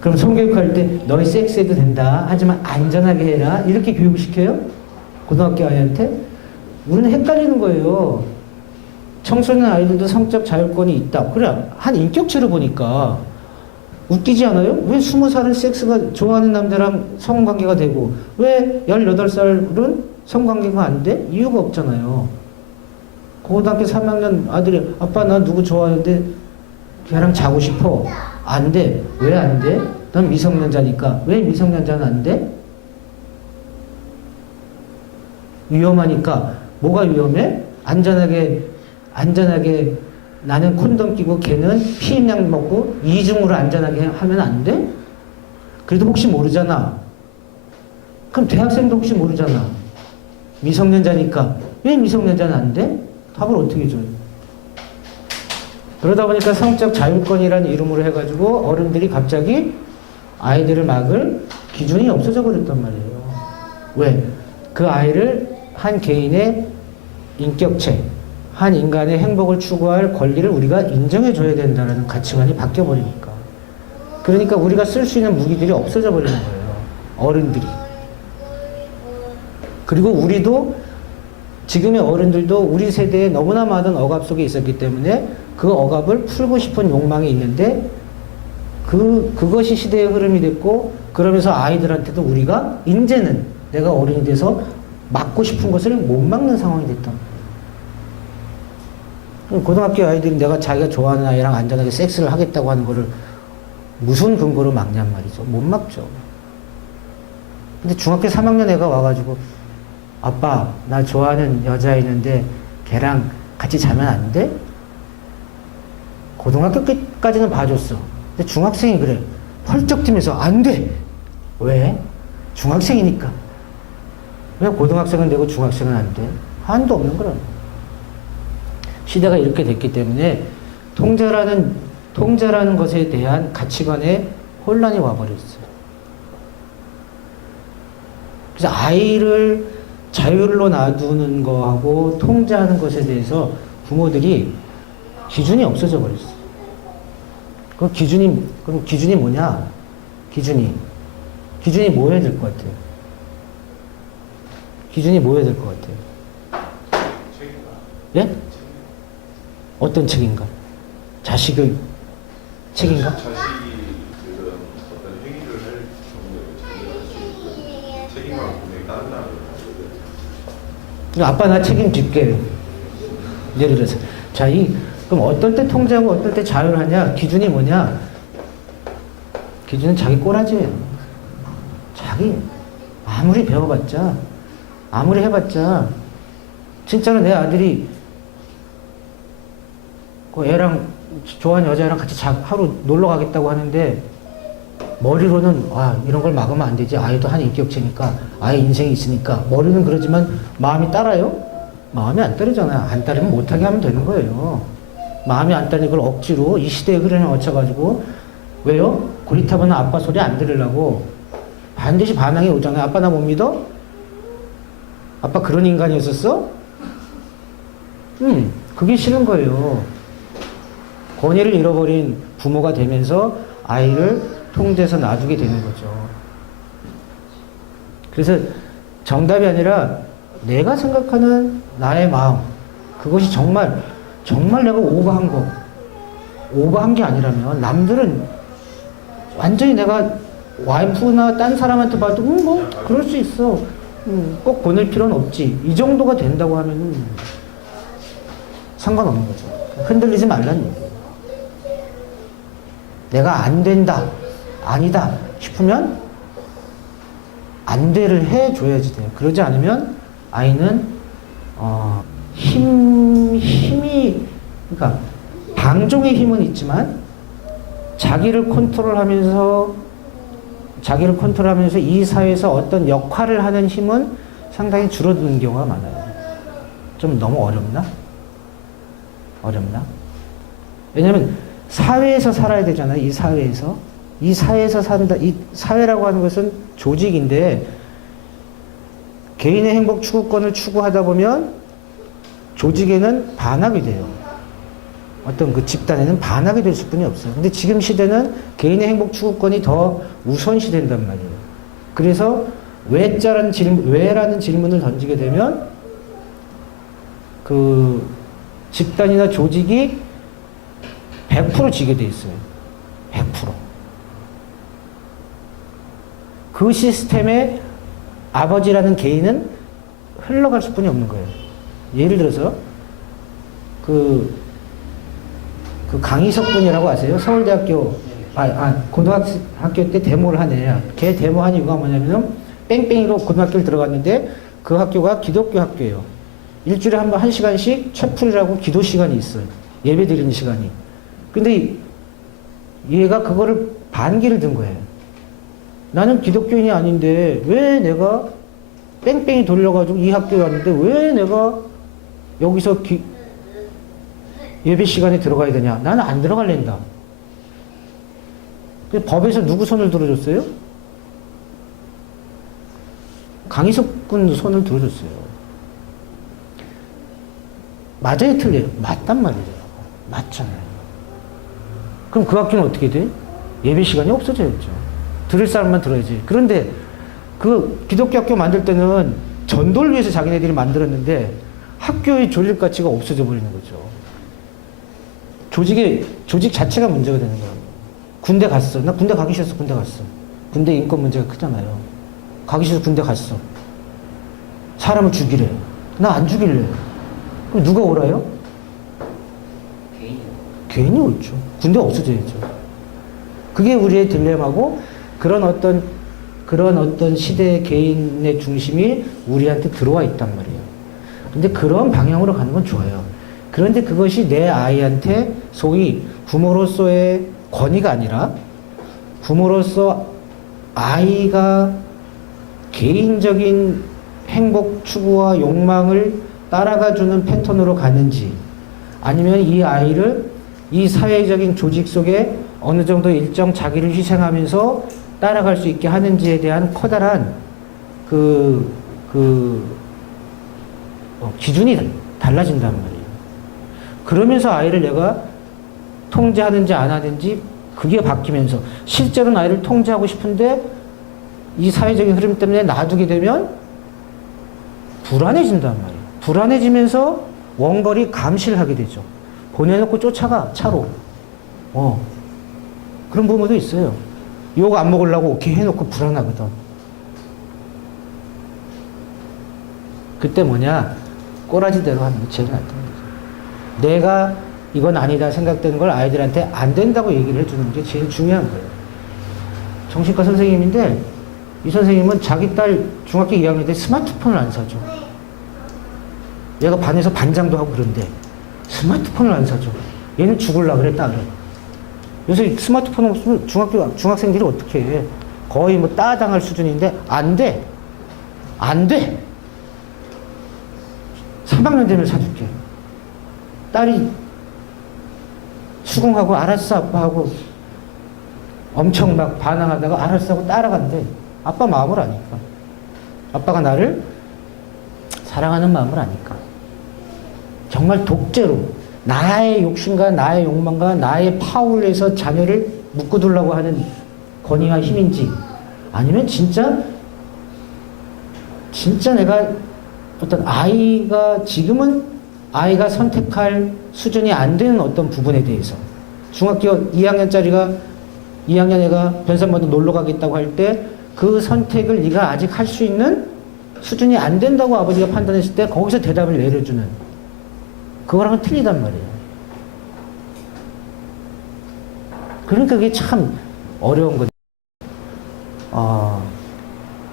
그럼 성교육할 때 너희 섹스해도 된다 하지만 안전하게 해라 이렇게 교육을 시켜요? 고등학교 아이한테? 우리는 헷갈리는 거예요. 청소년 아이들도 성적 자율권이 있다. 그래, 한 인격체로 보니까 웃기지 않아요? 왜 20살은 섹스가 좋아하는 남자랑 성관계가 되고 왜 18살은 성관계가 안 돼? 이유가 없잖아요. 고등학교 3학년 아들이 아빠 나 누구 좋아하는데 걔랑 자고 싶어. 안 돼. 왜 안 돼? 난 미성년자니까. 왜 미성년자는 안 돼? 위험하니까. 뭐가 위험해? 안전하게 나는 콘돔 끼고 걔는 피임약 먹고 이중으로 안전하게 하면 안 돼? 그래도 혹시 모르잖아. 그럼 대학생도 혹시 모르잖아. 미성년자니까. 왜 미성년자는 안 돼? 답을 어떻게 줘요? 그러다 보니까 성적 자율권이라는 이름으로 해가지고 어른들이 갑자기 아이들을 막을 기준이 없어져 버렸단 말이에요. 왜? 그 아이를 한 개인의 인격체, 한 인간의 행복을 추구할 권리를 우리가 인정해줘야 된다는 가치관이 바뀌어버리니까. 그러니까 우리가 쓸 수 있는 무기들이 없어져 버리는 거예요. 어른들이. 그리고 우리도 지금의 어른들도 우리 세대에 너무나 많은 억압 속에 있었기 때문에 그 억압을 풀고 싶은 욕망이 있는데 그것이 시대의 흐름이 됐고 그러면서 아이들한테도 우리가 이제는 내가 어른이 돼서 막고 싶은 것을 못 막는 상황이 됐다. 고등학교 아이들이 내가 자기가 좋아하는 아이랑 안전하게 섹스를 하겠다고 하는 거를 무슨 근거로 막냔 말이죠. 못 막죠. 근데 중학교 3학년 애가 와가지고 아빠 나 좋아하는 여자 있는데 걔랑 같이 자면 안 돼? 고등학교 때까지는 봐줬어. 근데 중학생이 그래. 펄쩍 뛰면서 안 돼. 왜? 중학생이니까. 왜 고등학생은 되고 중학생은 안 돼? 한도 없는 거라. 시대가 이렇게 됐기 때문에 통제라는 것에 대한 가치관에 혼란이 와버렸어요. 그래서 아이를 자율로 놔두는 거하고 통제하는 것에 대해서 부모들이 기준이 없어져 버렸어요. 그럼 기준이 뭐냐? 기준이 뭐 해야 될 것 같아요? 기준이 뭐 해야 될 것 같아요? 예? 어떤 책임감? 자식의 책임감? 자식이 그런 어떤 행위를 할 경우에 자기가 할 수 있는 책임감을 분명히 다른 사람이 가지거든. 아빠 나 책임질게. 예를 들어서. 자, 그럼 어떨 때 통제하고 어떨 때 자율하냐? 기준이 뭐냐? 기준은 자기 꼬라지예요. 자기. 아무리 배워봤자, 아무리 해봤자, 진짜로 내 아들이 그 애랑, 좋아하는 여자애랑 같이 하루 놀러 가겠다고 하는데, 머리로는, 이런 걸 막으면 안 되지. 아이도 한 인격체니까, 아이 인생이 있으니까. 머리는 그러지만 마음이 따라요? 마음이 안 따르잖아요. 안 따르면 못하게 하면 되는 거예요. 마음이 안 따르는 걸 억지로 이 시대의 흐름에 맞춰가지고, 왜요? 고리타분한 아빠 소리 안 들으려고 반드시 반항이 오잖아요. 아빠 나 못 믿어? 아빠 그런 인간이었었어? 그게 싫은 거예요. 권위를 잃어버린 부모가 되면서 아이를 통제해서 놔두게 되는 거죠. 그래서 정답이 아니라 내가 생각하는 나의 마음, 그것이 정말 내가 오버한 게 아니라면, 남들은 완전히 내가 와이프나 딴 사람한테 봐도 뭐 그럴 수 있어, 꼭 보낼 필요는 없지, 이 정도가 된다고 하면 상관없는 거죠. 흔들리지 말라는 얘기예요. 내가 안 된다, 아니다 싶으면 안 돼를 해줘야지 돼요. 그러지 않으면 아이는 그러니까 방종의 힘은 있지만 자기를 컨트롤하면서 이 사회에서 어떤 역할을 하는 힘은 상당히 줄어드는 경우가 많아요. 좀 너무 어렵나? 왜냐면 사회에서 살아야 되잖아요. 이 사회에서 산다. 이 사회라고 하는 것은 조직인데, 개인의 행복 추구권을 추구하다 보면 조직에는 반합이 돼요. 어떤 그 집단에는 반합이 될 수뿐이 없어요. 근데 지금 시대는 개인의 행복 추구권이 더 우선시 된단 말이에요. 그래서 왜라는 질문을 던지게 되면 그 집단이나 조직이 100% 지게 돼 있어요. 100%. 그 시스템에 아버지라는 개인은 흘러갈 수뿐이 없는 거예요. 예를 들어서 그 강희석 분이라고 아세요? 서울대학교 고등학교 때 데모를 하네요. 걔 데모한 이유가 뭐냐면 뺑뺑이로 고등학교를 들어갔는데 그 학교가 기독교 학교예요. 일주일에 한 번 1시간씩 채플이라고 기도 시간이 있어요. 예배 드리는 시간이. 근데 얘가 그거를 반기를 든 거예요. 나는 기독교인이 아닌데 왜 내가 뺑뺑이 돌려가지고 이 학교에 왔는데 왜 내가 여기서 예배 시간에 들어가야 되냐? 나는 안 들어갈랜다. 법에서 누구 손을 들어줬어요? 강희석 군 손을 들어줬어요. 맞아요, 틀려요? 맞단 말이에요. 맞잖아요. 그럼 그 학교는 어떻게 돼? 예배 시간이 없어져야죠. 들을 사람만 들어야지. 그런데 그 기독교 학교 만들 때는 전도를 위해서 자기네들이 만들었는데 학교의 조직 가치가 없어져 버리는 거죠. 조직 자체가 문제가 되는 거예요. 군대 갔어. 나 군대 가기 싫어서 군대 갔어. 군대 인권 문제가 크잖아요. 가기 싫어서 군대 갔어. 사람을 죽이래. 나 안 죽일래. 그럼 누가 오라요? 개인이 옳죠. 군대 없어져야죠. 그게 우리의 딜레마고, 그런 어떤 시대의 개인의 중심이 우리한테 들어와 있단 말이에요. 근데 그런 방향으로 가는 건 좋아요. 그런데 그것이 내 아이한테 소위 부모로서의 권위가 아니라 부모로서 아이가 개인적인 행복 추구와 욕망을 따라가주는 패턴으로 가는지, 아니면 이 아이를 이 사회적인 조직 속에 어느 정도 일정 자기를 희생하면서 따라갈 수 있게 하는지에 대한 커다란 기준이 달라진단 말이에요. 그러면서 아이를 내가 통제하는지 안 하는지 그게 바뀌면서, 실제로는 아이를 통제하고 싶은데 이 사회적인 흐름 때문에 놔두게 되면 불안해진단 말이에요. 불안해지면서 원거리 감시를 하게 되죠. 보내놓고 쫓아가, 차로. 그런 부모도 있어요. 욕 안 먹으려고 오케이 해놓고 불안하거든. 그때 뭐냐? 꼬라지대로 하는 게 제일 낫다는 거죠. 내가 이건 아니다 생각되는 걸 아이들한테 안 된다고 얘기를 해주는 게 제일 중요한 거예요. 정신과 선생님인데 이 선생님은 자기 딸 중학교 2학년 때 스마트폰을 안 사줘. 얘가 반에서 반장도 하고 그런데 스마트폰을 안 사줘. 얘는 죽을라 그래, 딸은. 요새 스마트폰 없으면 중학생들이 어떻게 해. 거의 뭐 따당할 수준인데 안 돼. 안 돼. 3학년 되면 사줄게. 딸이 수긍하고 알았어 아빠 하고 엄청 막 반항하다가 알았어 하고 따라간대. 아빠 마음을 아니까. 아빠가 나를 사랑하는 마음을 아니까. 정말 독재로 나의 욕심과 나의 욕망과 나의 파울에서 자녀를 묶어두려고 하는 권위와 힘인지, 아니면 진짜 내가 어떤 아이가 지금은 아이가 선택할 수준이 안 되는 어떤 부분에 대해서, 중학교 2학년짜리가 2학년 애가 변산반도 놀러 가겠다고 할 때 그 선택을 네가 아직 할 수 있는 수준이 안 된다고 아버지가 판단했을 때 거기서 대답을 내려주는, 그거랑은 틀리단 말이에요. 그러니까 그게 참 어려운 거죠.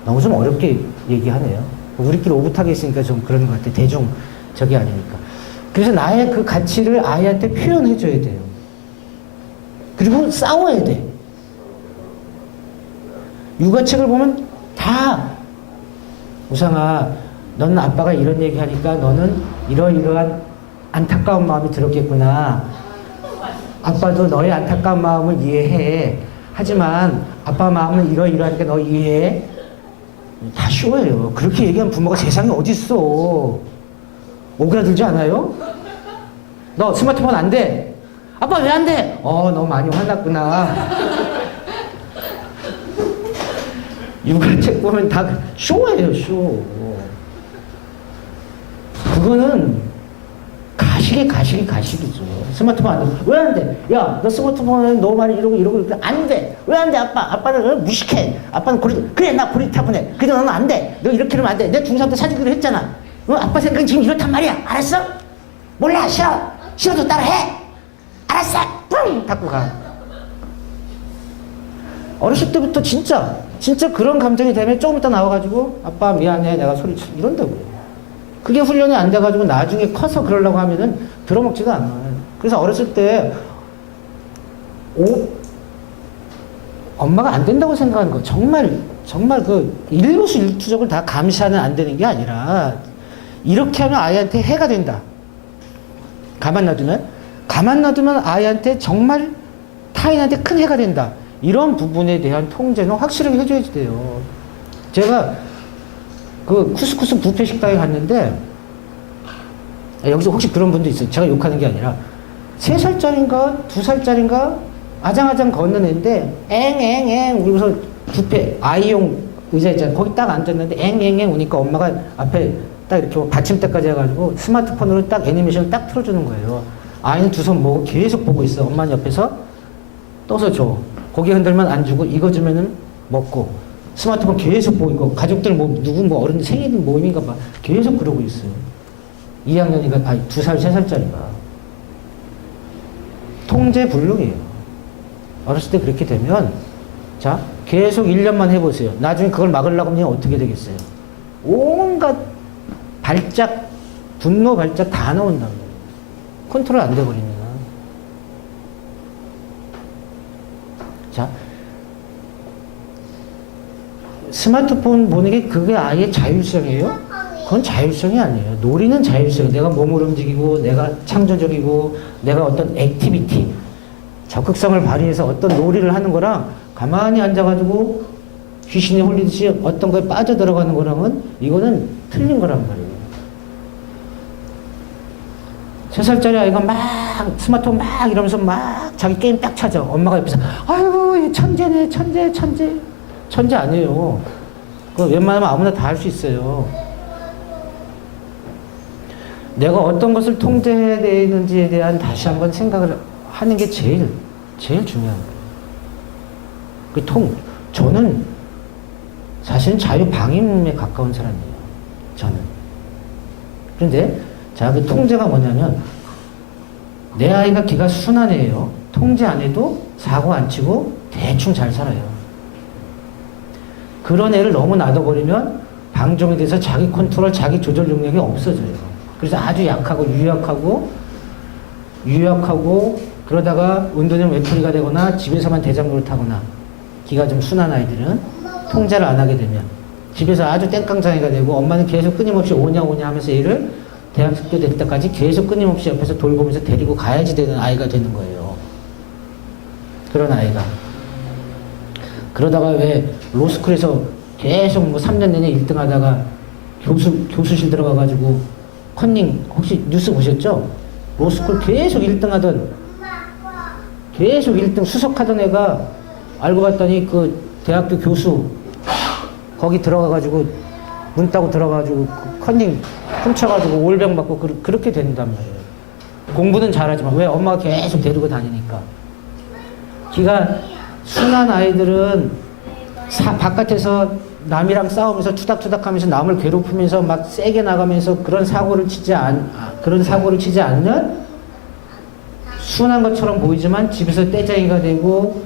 너무 좀 어렵게 얘기하네요. 우리끼리 오붓하게 있으니까 좀 그런 것 같아. 대중 저게 아니니까. 그래서 나의 그 가치를 아이한테 표현해줘야 돼요. 그리고 싸워야 돼. 육아책을 보면 다 우상아, 너는 아빠가 이런 얘기하니까 너는 이러이러한 안타까운 마음이 들었겠구나. 아빠도 너의 안타까운 마음을 이해해. 하지만 아빠 마음은 이러이러하니까 너 이해해. 다 쇼예요. 그렇게 얘기하는 부모가 세상에 어딨어. 오그라들지 않아요? 너 스마트폰 안 돼. 아빠 왜 안 돼? 너 많이 화났구나. 육아책 보면 다 쇼예요, 쇼. 그거는 가식이죠. 스마트폰 안 돼. 왜 안 돼? 야, 너 스마트폰에 너무 많이 이러고 안 돼. 왜 안 돼, 아빠? 아빠는 무식해. 아빠는 그래, 나 고리타분해. 근데 너는 안 돼. 너 이렇게 하면 안 돼. 내 중3 때 사주기로 했잖아. 아빠 생각은 지금 이렇단 말이야. 알았어? 몰라, 싫어. 싫어도 따라해. 알았어. 뿡! 닫고 가. 어렸을 때부터 진짜 그런 감정이 되면 조금 있다 나와가지고 아빠 미안해, 내가 소리쳐. 이런다고요. 그게 훈련이 안 돼가지고 나중에 커서 그러려고 하면은 들어먹지도 않아. 그래서 어렸을 때 엄마가 안 된다고 생각하는 거 정말 그 일거수일투족을 다 감시하는 안 되는 게 아니라, 이렇게 하면 아이한테 해가 된다. 가만 놔두면 아이한테 정말 타인한테 큰 해가 된다. 이런 부분에 대한 통제는 확실하게 해줘야지 돼요. 제가 그 쿠스쿠스 뷔페 식당에 갔는데, 여기서 혹시 그런 분도 있어요. 제가 욕하는 게 아니라 3살짜리인가 2살짜리인가 아장아장 걷는 애인데 앵앵앵 울면서 뷔페 아이용 의자 있잖아요. 거기 딱 앉았는데 앵앵앵 우니까 엄마가 앞에 딱 이렇게 받침대까지 해가지고 스마트폰으로 딱 애니메이션을 딱 틀어주는 거예요. 아이는 두 손 모으고 계속 보고 있어. 엄마는 옆에서 떠서 줘. 고개 흔들면 안 주고, 이거 주면은 먹고, 스마트폰 계속 보고 있고, 가족들 누구 어른 생일 모임인가 봐. 계속 그러고 있어요. 2학년이가, 2살, 3살짜리가. 통제 불능이에요. 어렸을 때 그렇게 되면, 자, 계속 1년만 해보세요. 나중에 그걸 막으려고 하면 어떻게 되겠어요? 온갖 발작, 분노 발작 다 나온다는 거예요. 컨트롤 안 돼버립니다. 자, 스마트폰 보는 게 그게 아예 자율성이에요? 그건 자율성이 아니에요. 놀이는 자율성. 내가 몸을 움직이고, 내가 창조적이고, 내가 어떤 액티비티, 적극성을 발휘해서 어떤 놀이를 하는 거랑 가만히 앉아가지고 귀신에 홀리듯이 어떤 거에 빠져들어가는 거랑은 이거는 틀린 거란 말이에요. 3살짜리 아이가 막 스마트폰 막 이러면서 막 자기 게임 딱 찾아. 엄마가 옆에서 아이고 이 천재네 천재 천재. 천재 아니에요. 그거 웬만하면 아무나 다 할 수 있어요. 내가 어떤 것을 통제해야 되는지에 대한 다시 한번 생각을 하는 게 제일 중요한 거예요. 저는 사실은 자유방임에 가까운 사람이에요. 저는. 그런데 자, 그 통제가 뭐냐면 내 아이가 기가 순한 애예요. 통제 안 해도 사고 안 치고 대충 잘 살아요. 그런 애를 너무 놔둬버리면 방종이 돼서 자기 컨트롤, 자기 조절 능력이 없어져요. 그래서 아주 약하고 유약하고 그러다가 운동장 외톨이가 되거나 집에서만 대장부를 타거나 기가 좀 순한 아이들은 통제를 안 하게 되면 집에서 아주 땡깡장이가 되고 엄마는 계속 끊임없이 오냐 하면서 얘를 대학교 될 때까지 계속 끊임없이 옆에서 돌보면서 데리고 가야지 되는 아이가 되는 거예요. 그런 아이가. 그러다가 왜 로스쿨에서 계속 뭐 3년 내내 1등 하다가 교수실 들어가가지고 컨닝 혹시 뉴스 보셨죠? 로스쿨 계속 1등 하던 계속 1등 수석하던 애가 알고 봤더니 그 대학교 교수 거기 들어가가지고 문 따고 들어가가지고 컨닝 훔쳐가지고 올병 받고 그렇게 된단 말이에요. 공부는 잘하지만 왜 엄마가 계속 데리고 다니니까. 기가 순한 아이들은 바깥에서 남이랑 싸우면서 투닥투닥하면서 남을 괴롭히면서 막 세게 나가면서 그런 사고를 치지 않는 순한 것처럼 보이지만 집에서 떼장이가 되고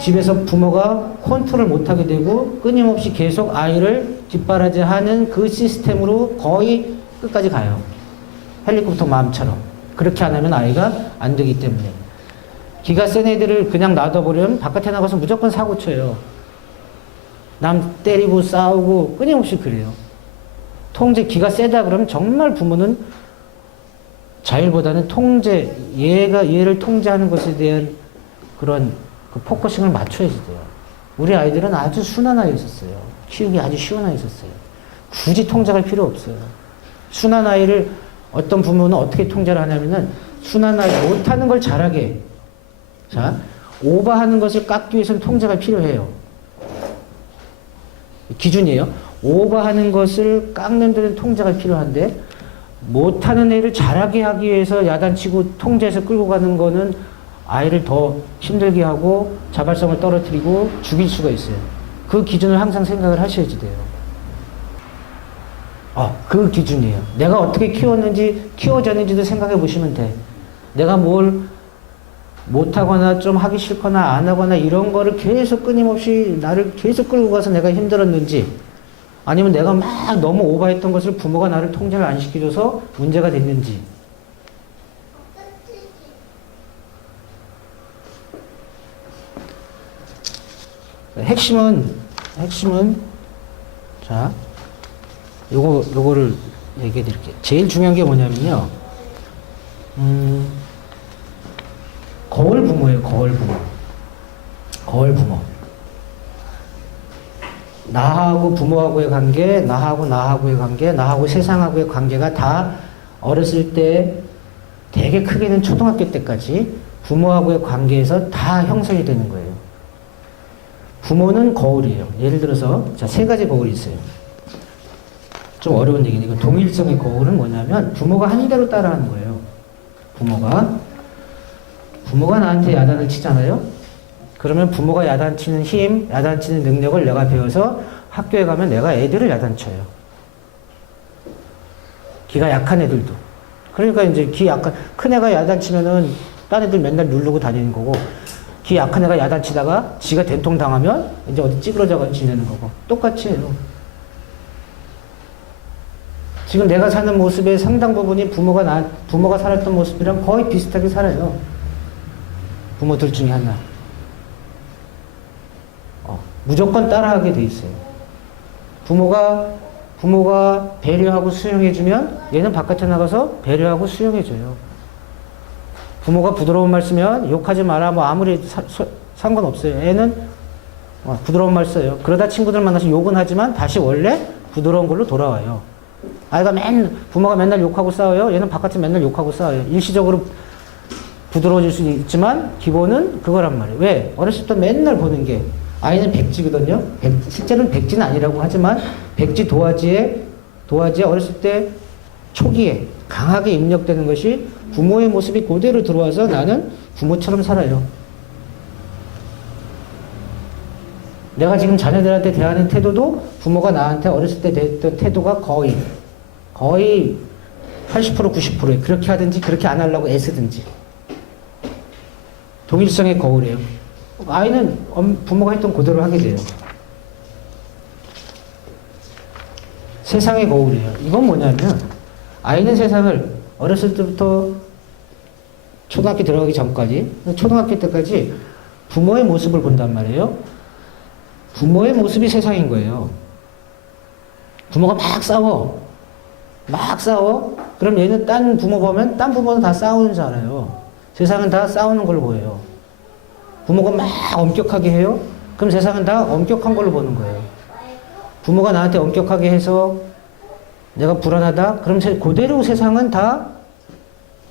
집에서 부모가 컨트롤 못하게 되고 끊임없이 계속 아이를 뒷바라지하는 그 시스템으로 거의 끝까지 가요. 헬리콥터 마음처럼. 그렇게 안 하면 아이가 안 되기 때문에. 기가 센 애들을 그냥 놔둬버리면 바깥에 나가서 무조건 사고 쳐요. 남 때리고 싸우고 끊임없이 그래요. 기가 세다 그러면 정말 부모는 자율보다는 얘를 통제하는 것에 대한 그런 그 포커싱을 맞춰야지 돼요. 우리 아이들은 아주 순한 아이였었어요. 키우기 아주 쉬운 아이였었어요. 굳이 통제할 필요 없어요. 순한 아이를 어떤 부모는 어떻게 통제를 하냐면은 순한 아이 못하는 걸 잘하게. 자, 오버하는 것을 깎기 위해서는 통제가 필요해요. 기준이에요. 오버하는 것을 깎는 데는 통제가 필요한데 못하는 애를 잘하게 하기 위해서 야단치고 통제해서 끌고 가는 거는 아이를 더 힘들게 하고 자발성을 떨어뜨리고 죽일 수가 있어요. 그 기준을 항상 생각을 하셔야지 돼요. 그 기준이에요. 내가 어떻게 키워졌는지도 생각해 보시면 돼. 내가 뭘 못하거나 좀 하기 싫거나 안 하거나 이런 거를 계속 끊임없이 나를 계속 끌고 가서 내가 힘들었는지 아니면 내가 막 너무 오버했던 것을 부모가 나를 통제를 안 시켜줘서 문제가 됐는지. 핵심은 자 요거를 얘기해 드릴게요. 제일 중요한 게 뭐냐면요. 거울 부모예요. 거울 부모. 나하고 부모하고의 관계, 나하고의 관계, 나하고 세상하고의 관계가 다 어렸을 때 되게 크게는 초등학교 때까지 부모하고의 관계에서 다 형성이 되는 거예요. 부모는 거울이에요. 예를 들어서 자, 3가지 거울이 있어요. 좀 어려운 얘기인데 이거 동일성의 거울은 뭐냐면 부모가 하는 대로 따라하는 거예요. 부모가 나한테 야단을 치잖아요. 그러면 부모가 야단치는 힘, 야단치는 능력을 내가 배워서 학교에 가면 내가 애들을 야단쳐요. 기가 약한 애들도. 그러니까 이제 큰 애가 야단치면은 딴 애들 맨날 누르고 다니는 거고, 기 약한 애가 야단치다가 지가 된통 당하면 이제 어디 찌그러져 지내는 거고. 똑같이 해요. 지금 내가 사는 모습의 상당 부분이 부모가 살았던 모습이랑 거의 비슷하게 살아요. 부모 둘 중에 하나. 무조건 따라하게 돼 있어요. 부모가 배려하고 수용해주면 얘는 바깥에 나가서 배려하고 수용해줘요. 부모가 부드러운 말 쓰면 욕하지 마라 뭐 아무리 상관없어요. 애는 부드러운 말 써요. 그러다 친구들 만나서 욕은 하지만 다시 원래 부드러운 걸로 돌아와요. 부모가 맨날 욕하고 싸워요. 얘는 바깥에 맨날 욕하고 싸워요. 일시적으로 부드러워질 수 있지만 기본은 그거란 말이에요. 왜? 어렸을 때 맨날 보는 게 아이는 백지거든요. 실제로는 백지는 아니라고 하지만 백지 도화지에 어렸을 때 초기에 강하게 입력되는 것이 부모의 모습이 그대로 들어와서 나는 부모처럼 살아요. 내가 지금 자녀들한테 대하는 태도도 부모가 나한테 어렸을 때 대했던 태도가 거의 80% 90%에 그렇게 하든지 그렇게 안 하려고 애쓰든지 동일성의 거울이에요. 아이는 부모가 했던 그대로 하게 돼요. 세상의 거울이에요. 이건 뭐냐면 아이는 세상을 어렸을 때부터 초등학교 들어가기 전까지 초등학교 때까지 부모의 모습을 본단 말이에요. 부모의 모습이 세상인 거예요. 부모가 막 싸워. 그럼 얘는 딴 부모 보면 딴 부모는 다 싸우는 줄 알아요. 세상은 다 싸우는 걸 보여요. 부모가 막 엄격하게 해요. 그럼 세상은 다 엄격한 걸로 보는 거예요. 부모가 나한테 엄격하게 해서 내가 불안하다? 그럼 그대로 세상은 다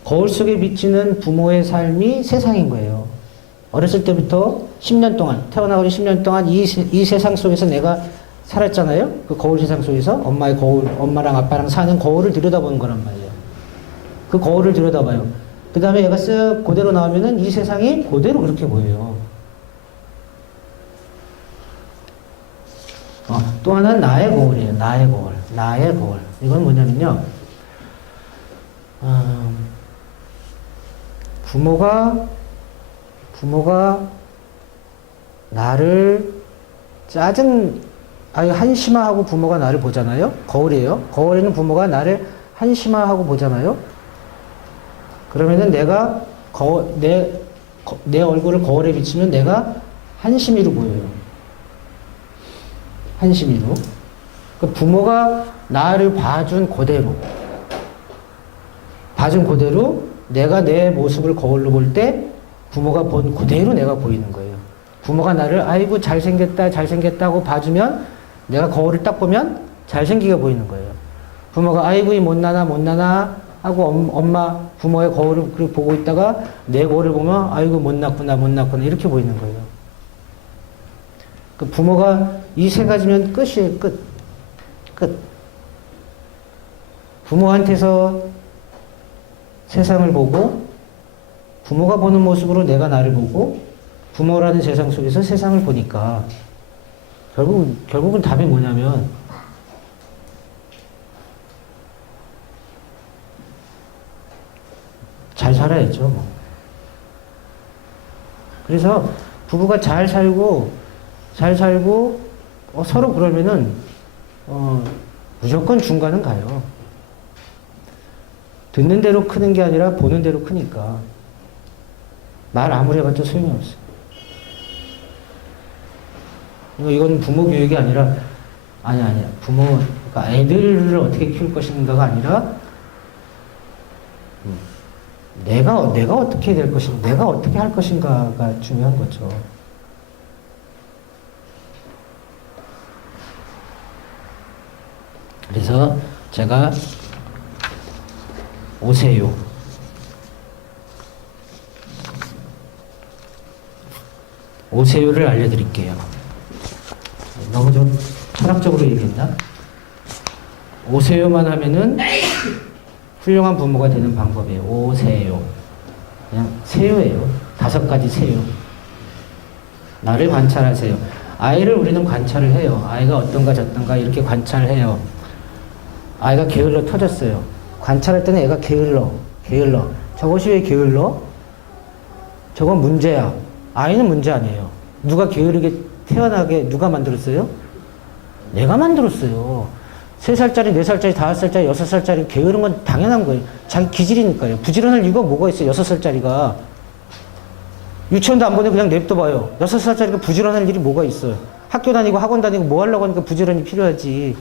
거울 속에 비치는 부모의 삶이 세상인 거예요. 어렸을 때부터 10년 동안, 태어나고 10년 동안 이 세상 속에서 내가 살았잖아요? 그 거울 세상 속에서 엄마의 거울, 엄마랑 아빠랑 사는 거울을 들여다보는 거란 말이에요. 그 거울을 들여다봐요. 그 다음에 얘가 쓱 그대로 나오면은 이 세상이 그대로 그렇게 보여요. 또 하나는 나의 거울이에요. 나의 거울. 이건 뭐냐면요. 부모가 나를 한심화하고 부모가 나를 보잖아요. 거울이에요. 거울에는 부모가 나를 한심화하고 보잖아요. 그러면은 내가 내 얼굴을 거울에 비치면 내가 한심이로 보여요. 한심이로. 그러니까 부모가 나를 봐준 그대로 내가 내 모습을 거울로 볼 때 부모가 본 그대로 내가 보이는 거예요. 부모가 나를 아이고 잘생겼다고 봐주면 내가 거울을 딱 보면 잘생기게 보이는 거예요. 부모가 아이고 이 못나나 하고 부모의 거울을 보고 있다가 내 거울을 보면 아이고 못났구나 이렇게 보이는 거예요. 그 부모가 이 세 가지면 끝이에요. 끝. 부모한테서 세상을 보고 부모가 보는 모습으로 내가 나를 보고 부모라는 세상 속에서 세상을 보니까 결국은 답이 뭐냐면 잘 살아야죠. 뭐. 그래서 부부가 잘 살고 서로 그러면은 무조건 중간은 가요. 듣는 대로 크는 게 아니라 보는 대로 크니까 말 아무리 해봤자 소용이 없어요. 이건 부모 교육이 아니라 아니야. 그러니까 애들을 어떻게 키울 것인가가 아니라 내가 어떻게 될 것인가, 내가 어떻게 할 것인가가 중요한 거죠. 그래서 제가 오세요를 알려드릴게요. 너무 좀 철학적으로 얘기했나? 오세요만 하면은 훌륭한 부모가 되는 방법이에요. 오세요. 그냥 세요예요. 5가지 세요. 나를 관찰하세요. 아이를 우리는 관찰을 해요. 아이가 어떤가 저떤가 이렇게 관찰해요. 아이가 게을러 터졌어요. 관찰할 때는 애가 게을러. 저것이 왜 게을러? 저건 문제야. 아이는 문제 아니에요. 누가 게으르게 태어나게 누가 만들었어요? 내가 만들었어요. 3살짜리, 4살짜리, 5살짜리, 6살짜리 게으른 건 당연한 거예요. 자기 기질이니까요. 부지런할 이유가 뭐가 있어요? 6살짜리가. 유치원도 안 보내 그냥 냅둬봐요. 6살짜리가 부지런할 일이 뭐가 있어요? 학교 다니고 학원 다니고 뭐 하려고 하니까 부지런히 필요하지.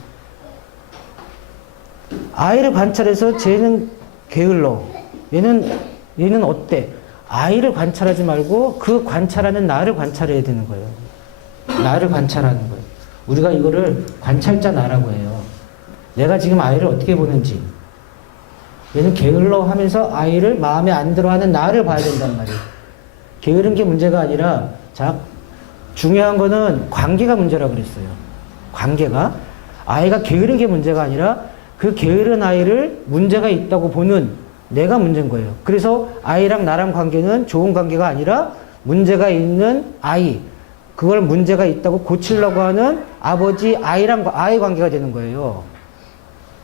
아이를 관찰해서 쟤는 게을러. 얘는 어때? 아이를 관찰하지 말고 그 관찰하는 나를 관찰해야 되는 거예요. 나를 관찰하는 거예요. 우리가 이거를 관찰자 나라고 해요. 내가 지금 아이를 어떻게 보는지. 얘는 게을러 하면서 아이를 마음에 안 들어 하는 나를 봐야 된단 말이에요. 게으른 게 문제가 아니라, 자, 중요한 거는 관계가 문제라고 그랬어요. 관계가. 아이가 게으른 게 문제가 아니라 그 게으른 아이를 문제가 있다고 보는 내가 문제인 거예요. 그래서 아이랑 나랑 관계는 좋은 관계가 아니라 문제가 있는 아이, 그걸 문제가 있다고 고치려고 하는 아버지, 아이랑 아이 관계가 되는 거예요.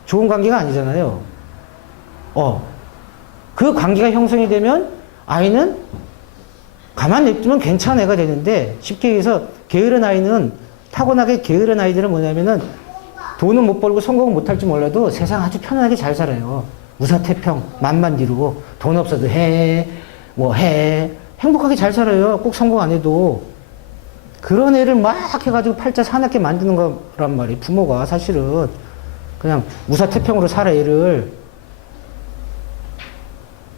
좋은 관계가 아니잖아요. 그 관계가 형성이 되면 아이는 가만 냅두면 괜찮은 애가 되는데, 쉽게 얘기해서 게으른 아이는, 타고나게 게으른 아이들은 뭐냐면은 돈은 못 벌고 성공은 못 할지 몰라도 세상 아주 편안하게 잘 살아요. 무사태평, 맘만 이루고 돈 없어도 해, 뭐 해. 행복하게 잘 살아요. 꼭 성공 안 해도. 그런 애를 막 해가지고 팔자 사납게 만드는 거란 말이에요. 부모가 사실은. 그냥 무사태평으로 살아, 애를.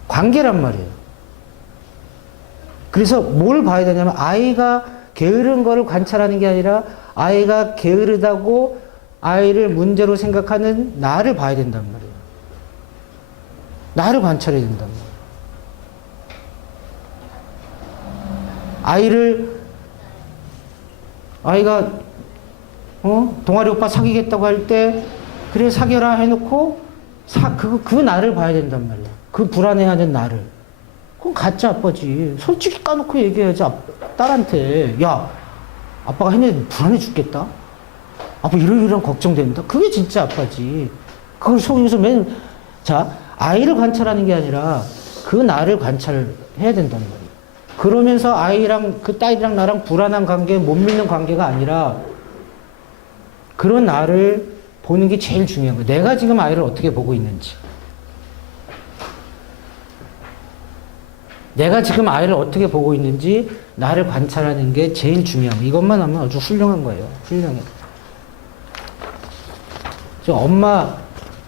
관계란 말이에요. 그래서 뭘 봐야 되냐면 아이가 게으른 거를 관찰하는 게 아니라 아이가 게으르다고 아이를 문제로 생각하는 나를 봐야 된단 말이에요. 나를 관찰해야 된단 말이에요. 아이가 동아리 오빠 사귀겠다고 할 때 그래 사귀어라 해놓고 그 나를 봐야 된단 말이에요. 그 불안해하는 나를. 그건 가짜 아빠지. 솔직히 까놓고 얘기해야지. 딸한테 야 아빠가 했는데 불안해 죽겠다. 아빠 이러이러한 걱정된다. 그게 진짜 아빠지. 그걸 속여서 자, 아이를 관찰하는 게 아니라 그 나를 관찰해야 된단 말이에요. 그러면서 아이랑 그 딸이랑 나랑 불안한 관계, 못 믿는 관계가 아니라 그런 나를 보는 게 제일 중요한 거예요. 내가 지금 아이를 어떻게 보고 있는지. 내가 지금 아이를 어떻게 보고 있는지 나를 관찰하는 게 제일 중요한 거예요. 이것만 하면 아주 훌륭한 거예요. 훌륭해. 저 엄마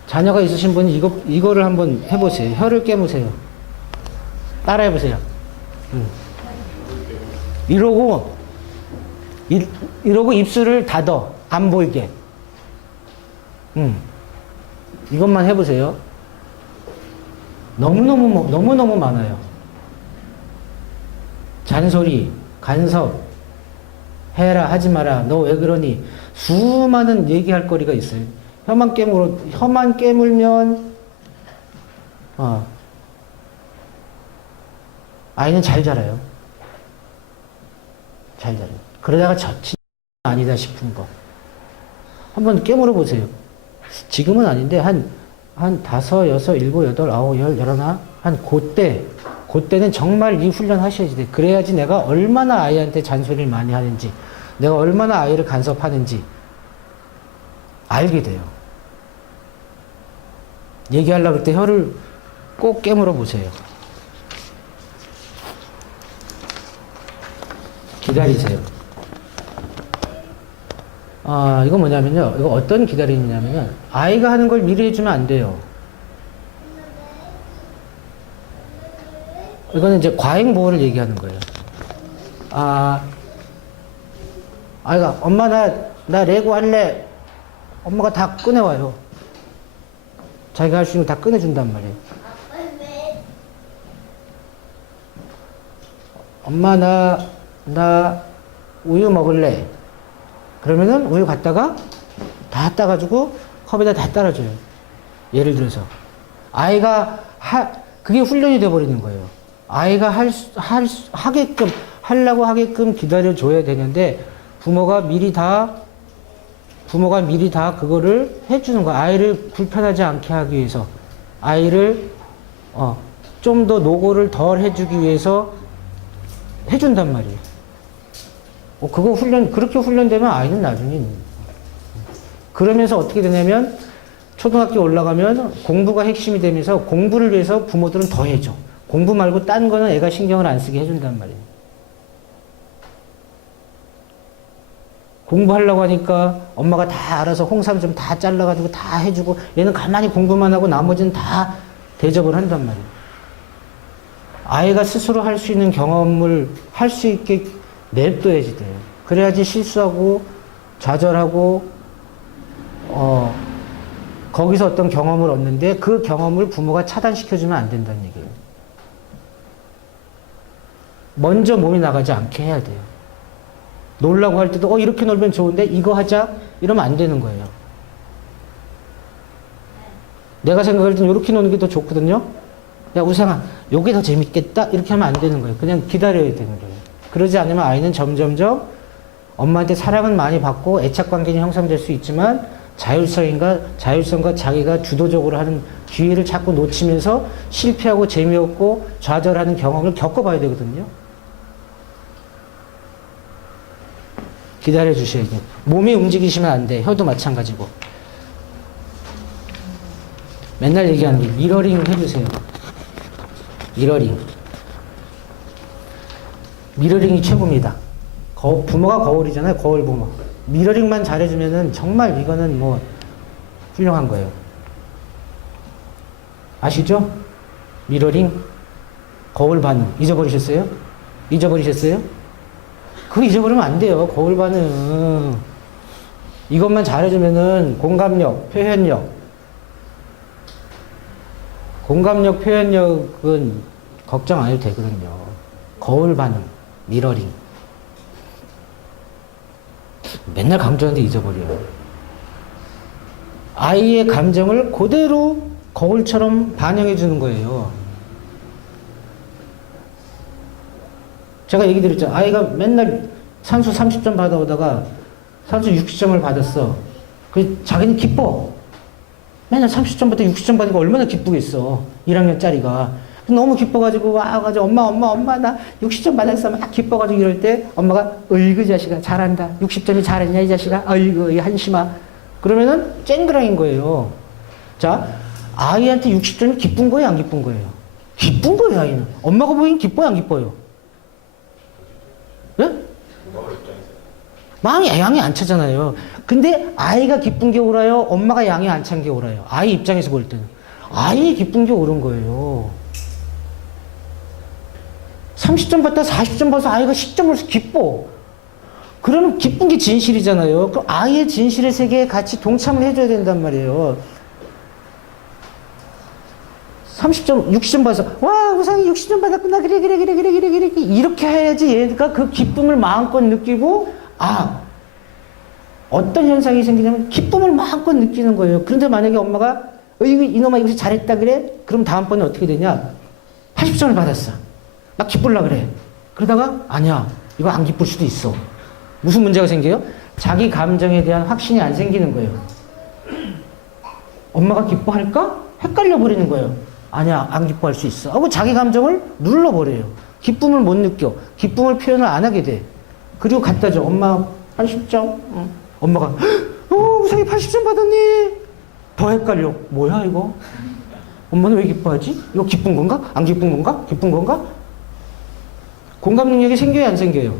자녀가 있으신 분이 이거를 한번 해보세요. 혀를 깨무세요. 따라해보세요. 이러고 입술을 닫어. 안 보이게. 이것만 해보세요. 너무너무 많아요. 잔소리, 간섭, 해라, 하지 마라, 너 왜 그러니? 수많은 얘기할 거리가 있어요. 혀만 깨물면, 아이는 잘 자라요. 잘 자라요. 그러다가 진짜 아니다 싶은 거. 한번 깨물어 보세요. 지금은 아닌데, 한 5, 6, 7, 8, 9, 10, 11, 그때는 정말 이 훈련 하셔야지 돼. 그래야지 내가 얼마나 아이한테 잔소리를 많이 하는지, 내가 얼마나 아이를 간섭하는지 알게 돼요. 얘기하려고 할 때 혀를 꼭 깨물어 보세요. 기다리세요. 이거 뭐냐면요. 이거 어떤 기다리냐면요. 아이가 하는 걸 미리 해주면 안 돼요. 이거는 이제 과잉보호를 얘기하는 거예요. 아이가, 엄마, 나 레고 할래. 엄마가 다 꺼내와요. 자기가 할 수 있는 거 다 꺼내준단 말이에요. 엄마, 나 우유 먹을래. 그러면은 우유 갖다가 다 따가지고 컵에다 다 따라줘요. 예를 들어서. 아이가 그게 훈련이 돼버리는 거예요. 아이가 하려고 하게끔 기다려줘야 되는데, 부모가 미리 다 그거를 해주는 거야. 아이를 불편하지 않게 하기 위해서. 아이를, 좀 더 노고를 덜 해주기 위해서 해준단 말이에요. 그렇게 훈련되면 아이는 나중에. 그러면서 어떻게 되냐면, 초등학교 올라가면 공부가 핵심이 되면서 공부를 위해서 부모들은 더 해줘. 공부 말고 딴 거는 애가 신경을 안 쓰게 해준단 말이에요. 공부하려고 하니까 엄마가 다 알아서 홍삼 좀 다 잘라가지고 다 해주고 얘는 가만히 공부만 하고 나머지는 다 대접을 한단 말이에요. 아이가 스스로 할 수 있는 경험을 할 수 있게 냅둬야지 돼요. 그래야지 실수하고 좌절하고 거기서 어떤 경험을 얻는데 그 경험을 부모가 차단시켜주면 안 된다는 얘기예요. 먼저 몸이 나가지 않게 해야 돼요. 놀라고 할 때도 이렇게 놀면 좋은데 이거 하자 이러면 안 되는 거예요. 내가 생각할 땐 이렇게 노는 게 더 좋거든요. 야 우상아 요게 더 재밌겠다 이렇게 하면 안 되는 거예요. 그냥 기다려야 되는 거예요. 그러지 않으면 아이는 점점점 엄마한테 사랑은 많이 받고 애착관계는 형성될 수 있지만 자율성과 자기가 주도적으로 하는 기회를 자꾸 놓치면서 실패하고 재미없고 좌절하는 경험을 겪어봐야 되거든요. 기다려 주셔야 돼요. 몸이 움직이시면 안 돼. 혀도 마찬가지고. 맨날 얘기하는 게 미러링 해주세요. 미러링. 미러링이 최고입니다. 부모가 거울이잖아요. 거울 부모. 미러링만 잘해주면은 정말 이거는 뭐 훌륭한 거예요. 아시죠? 미러링. 거울 반응. 잊어버리셨어요? 그거 잊어버리면 안 돼요. 거울 반응. 이것만 잘해주면은 공감력, 표현력은 걱정 안 해도 되거든요. 거울 반응, 미러링. 맨날 강조하는데 잊어버려요. 아이의 감정을 그대로 거울처럼 반영해 주는 거예요. 제가 얘기 드렸죠. 아이가 맨날 산수 30점 받아오다가 산수 60점을 받았어. 자기는 기뻐. 맨날 30점 받다 60점 받으니까 얼마나 기쁘겠어. 1학년짜리가. 너무 기뻐가지고 와가지고 엄마 나 60점 받았어. 막 기뻐가지고 이럴 때 엄마가 어이구 자식아 잘한다. 60점이 잘했냐 이 자식아. 어이구 이 한심아. 그러면은 쨍그랑인 거예요. 자, 아이한테 60점이 기쁜 거예요 안 기쁜 거예요? 기쁜 거예요 아이는. 엄마가 보기엔 기뻐요 안 기뻐요? 네? 마음이 양이 안 차잖아요. 근데 아이가 기쁜 게 옳아요? 엄마가 양이 안 찬 게 옳아요? 아이 입장에서 볼 때는. 아이 기쁜 게 옳은 거예요. 30점 받다 40점 받아서 아이가 10점 받아서 기뻐. 그러면 기쁜 게 진실이잖아요. 그럼 아이의 진실의 세계에 같이 동참을 해줘야 된단 말이에요. 30점, 60점 받아서, 와, 우상이 60점 받았구나. 그래. 이렇게 해야지 얘가 그 기쁨을 마음껏 느끼고, 어떤 현상이 생기냐면 기쁨을 마음껏 느끼는 거예요. 그런데 만약에 엄마가, 이놈아 이것이 잘했다 그래? 그럼 다음번에 어떻게 되냐? 80점을 받았어. 나 기쁠라 그래. 그러다가, 아니야. 이거 안 기쁠 수도 있어. 무슨 문제가 생겨요? 자기 감정에 대한 확신이 안 생기는 거예요. 엄마가 기뻐할까? 헷갈려 버리는 거예요. 아니야, 안 기뻐할 수 있어. 하고 자기 감정을 눌러버려요. 기쁨을 못 느껴. 기쁨을 표현을 안 하게 돼. 그리고 갖다 줘. 엄마 80점. 엄마가 우상이 80점 받았니? 더 헷갈려. 뭐야 이거? 엄마는 왜 기뻐하지? 이거 기쁜 건가? 안 기쁜 건가? 기쁜 건가? 공감 능력이 생겨요 안 생겨요?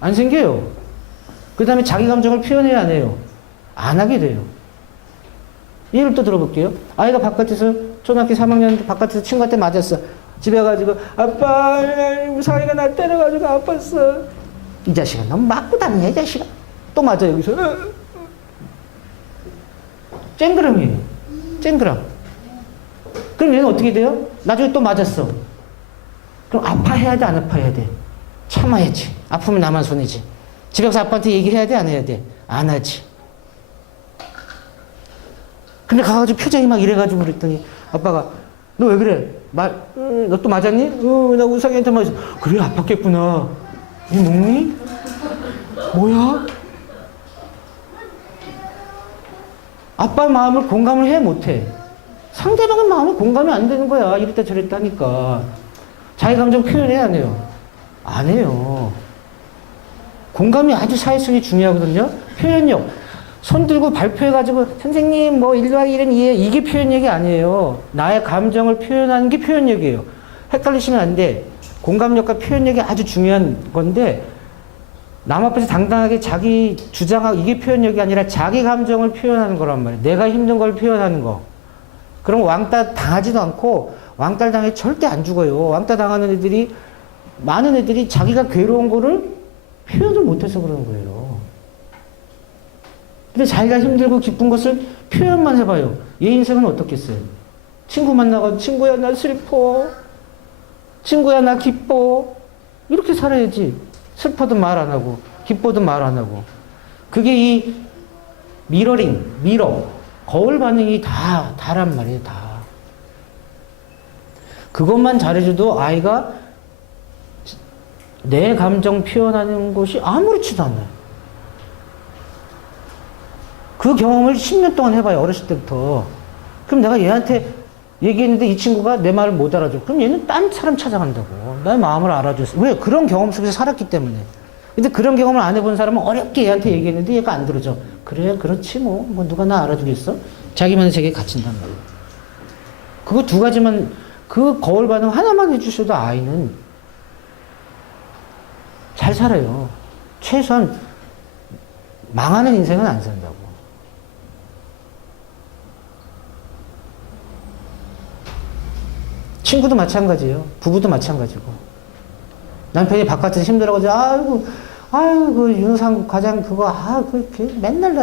안 생겨요. 그 다음에 자기 감정을 표현해야 안 해요? 안 하게 돼요. 예를 또 들어볼게요. 아이가 바깥에서 초등학교 3학년 바깥에서 친구한테 맞았어. 집에 가지고 아빠 우상이가 날 때려가지고 아팠어. 이 자식아 너 맞고 다니냐 이 자식아. 또 맞아 여기서. 쨍그랑이에요. 쨍그랑. 그럼 얘는 어떻게 돼요? 나중에 또 맞았어. 그럼 아파해야 돼 안 아파해야 돼? 참아야지. 아프면 나만 손해지. 집에 가서 아빠한테 얘기해야 돼 안 해야 돼? 안 하지. 근데 가가지고 표정이 막 이래가지고 그랬더니 아빠가 너 왜 그래? 너 또 맞았니? 나 우상이한테 맞았어. 그래 아팠겠구나. 너 먹니? 뭐야? 아빠 마음을 공감을 해 못해. 상대방의 마음을 공감이 안 되는 거야. 이랬다 저랬다 하니까. 자기 감정 표현해야 안 해요? 안 해요. 공감이 아주 사회성이 중요하거든요. 표현력. 손 들고 발표해가지고 선생님 뭐 1 더하기 1은 2예요. 이게 표현력이 아니에요. 나의 감정을 표현하는 게 표현력이에요. 헷갈리시면 안 돼. 공감력과 표현력이 아주 중요한 건데 남 앞에서 당당하게 자기 주장하고 이게 표현력이 아니라 자기 감정을 표현하는 거란 말이에요. 내가 힘든 걸 표현하는 거. 그럼 왕따 당하지도 않고 왕따 당해 절대 안 죽어요. 왕따 당하는 애들이 많은 애들이 자기가 괴로운 거를 표현을 못해서 그러는 거예요. 근데 자기가 힘들고 기쁜 것을 표현만 해봐요. 얘 인생은 어떻겠어요? 친구 만나가지고 친구야 나 슬퍼. 친구야 나 기뻐. 이렇게 살아야지. 슬퍼도 말 안 하고 기뻐도 말 안 하고. 그게 이 미러 거울 반응이 다란 말이에요. 다. 그것만 잘해줘도 아이가 내 감정 표현하는 것이 아무렇지도 않아요. 그 경험을 10년 동안 해봐요. 어렸을 때부터. 그럼 내가 얘한테 얘기했는데 이 친구가 내 말을 못 알아줘. 그럼 얘는 딴 사람 찾아간다고. 나의 마음을 알아줬어. 왜? 그런 경험 속에서 살았기 때문에. 근데 그런 경험을 안 해본 사람은 어렵게 얘한테 얘기했는데 얘가 안 들어줘. 그래, 그렇지 뭐 누가 나 알아주겠어? 자기만의 세계에 갇힌단 말이에요. 그거 두 가지만, 그 거울 반응 하나만 해주셔도 아이는 잘 살아요. 최소한 망하는 인생은 안 산다고. 친구도 마찬가지예요. 부부도 마찬가지고. 남편이 바깥에서 힘들어가지고, 아이고, 윤상 과장 그거, 맨날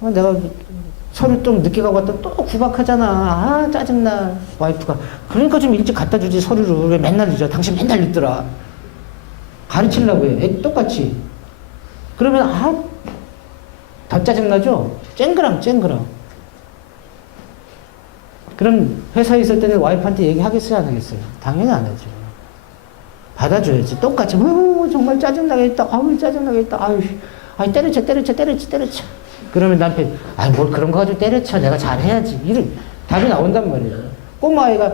내가 서류 좀 늦게 가고 왔다 또 구박하잖아. 짜증나. 와이프가. 그러니까 좀 일찍 갖다 주지, 서류를. 왜 맨날 늦어? 당신 맨날 늦더라. 가르치려고 해. 애 똑같이. 그러면, 더 짜증나죠? 쨍그랑. 그럼 회사에 있을 때는 와이프한테 얘기하겠어요? 안 하겠어요? 당연히 안 하죠. 받아줘야지. 똑같이. 정말 짜증나겠다. 짜증나겠다. 때려쳐. 그러면 남편, 뭘 그런 거 가지고 때려쳐. 내가 잘해야지. 이런 답이 나온단 말이에요. 꼬마아이가,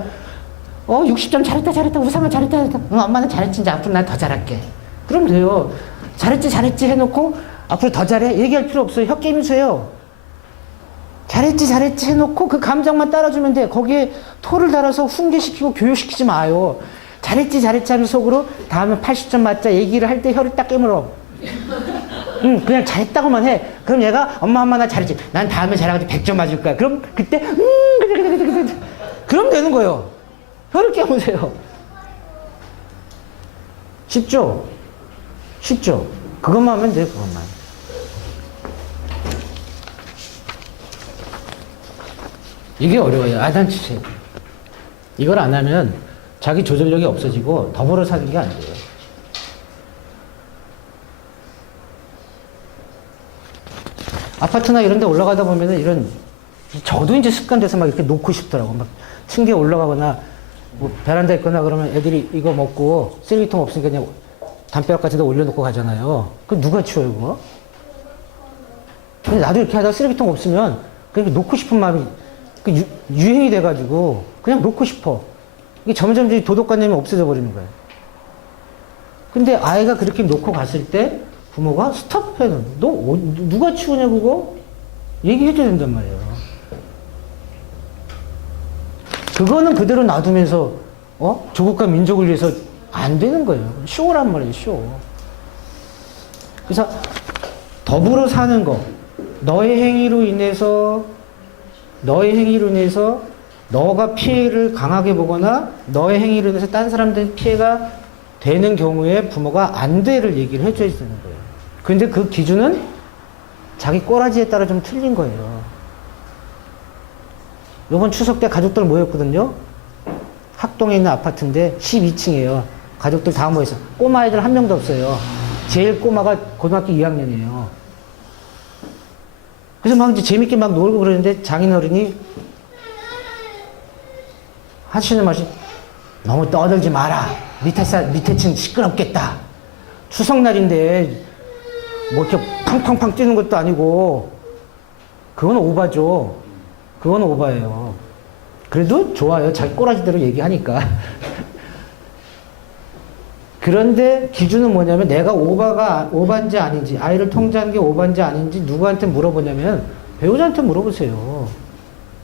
60점 잘했다. 우상아 잘했다. 엄마는 잘했지. 이제 앞으로 난 더 잘할게. 그럼 돼요. 잘했지 해놓고, 앞으로 더 잘해? 얘기할 필요 없어요. 혓게임이세요. 잘했지 해놓고 그 감정만 따라주면 돼. 거기에 토를 달아서 훈계시키고 교육시키지 마요. 잘했지 하는 속으로 다음에 80점 맞자 얘기를 할 때 혀를 딱 깨물어. 그냥 잘했다고만 해. 그럼 얘가 엄마 나 잘했지. 난 다음에 잘해가지고 100점 맞을 거야. 그럼 그때 그래. 그럼 되는 거예요. 혀를 깨무세요. 쉽죠? 그것만 하면 돼요. 그것만. 이게 어려워요. 아단치세. 이걸 안 하면 자기 조절력이 없어지고 더불어 사는 게 안 돼요. 아파트나 이런 데 올라가다 보면은 저도 이제 습관돼서 막 이렇게 놓고 싶더라고. 막 층계 올라가거나 뭐 베란다에 있거나 그러면 애들이 이거 먹고 쓰레기통 없으니까 그냥 담벼락 같은 데 올려놓고 가잖아요. 그럼 누가 치워요, 그거? 근데 나도 이렇게 하다가 쓰레기통 없으면 그냥 놓고 싶은 마음이 유행이 돼가지고 그냥 놓고 싶어. 이게 점점 도덕관념이 없어져 버리는 거예요. 근데 아이가 그렇게 놓고 갔을 때 부모가 스톱해요. 너 누가 치우냐 그거? 얘기해줘야 된단 말이에요. 그거는 그대로 놔두면서 조국과 민족을 위해서 안 되는 거예요. 쇼란 말이에요. 쇼. 그래서 더불어 사는 거. 너의 행위로 인해서 너가 피해를 강하게 보거나 너의 행위로 인해서 다른 사람들 피해가 되는 경우에 부모가 안 돼를 얘기를 해줘야 되는 거예요. 근데 그 기준은 자기 꼬라지에 따라 좀 틀린 거예요. 이번 추석 때 가족들 모였거든요. 학동에 있는 아파트인데 12층이에요. 가족들 다 모여서 꼬마 애들 한 명도 없어요. 제일 꼬마가 고등학교 2학년이에요. 그래서 막 이제 재밌게 막 놀고 그러는데 장인어른이 하시는 말이 너무 떠들지 마라. 밑에 층 시끄럽겠다. 추석날인데 뭐 이렇게 팡팡팡 뛰는 것도 아니고 그건 오바죠. 그건 오바예요. 그래도 좋아요. 자기 꼬라지대로 얘기하니까. 그런데 기준은 뭐냐면 내가 오바인지 아닌지, 아이를 통제하는 게 오바인지 아닌지 누구한테 물어보냐면 배우자한테 물어보세요.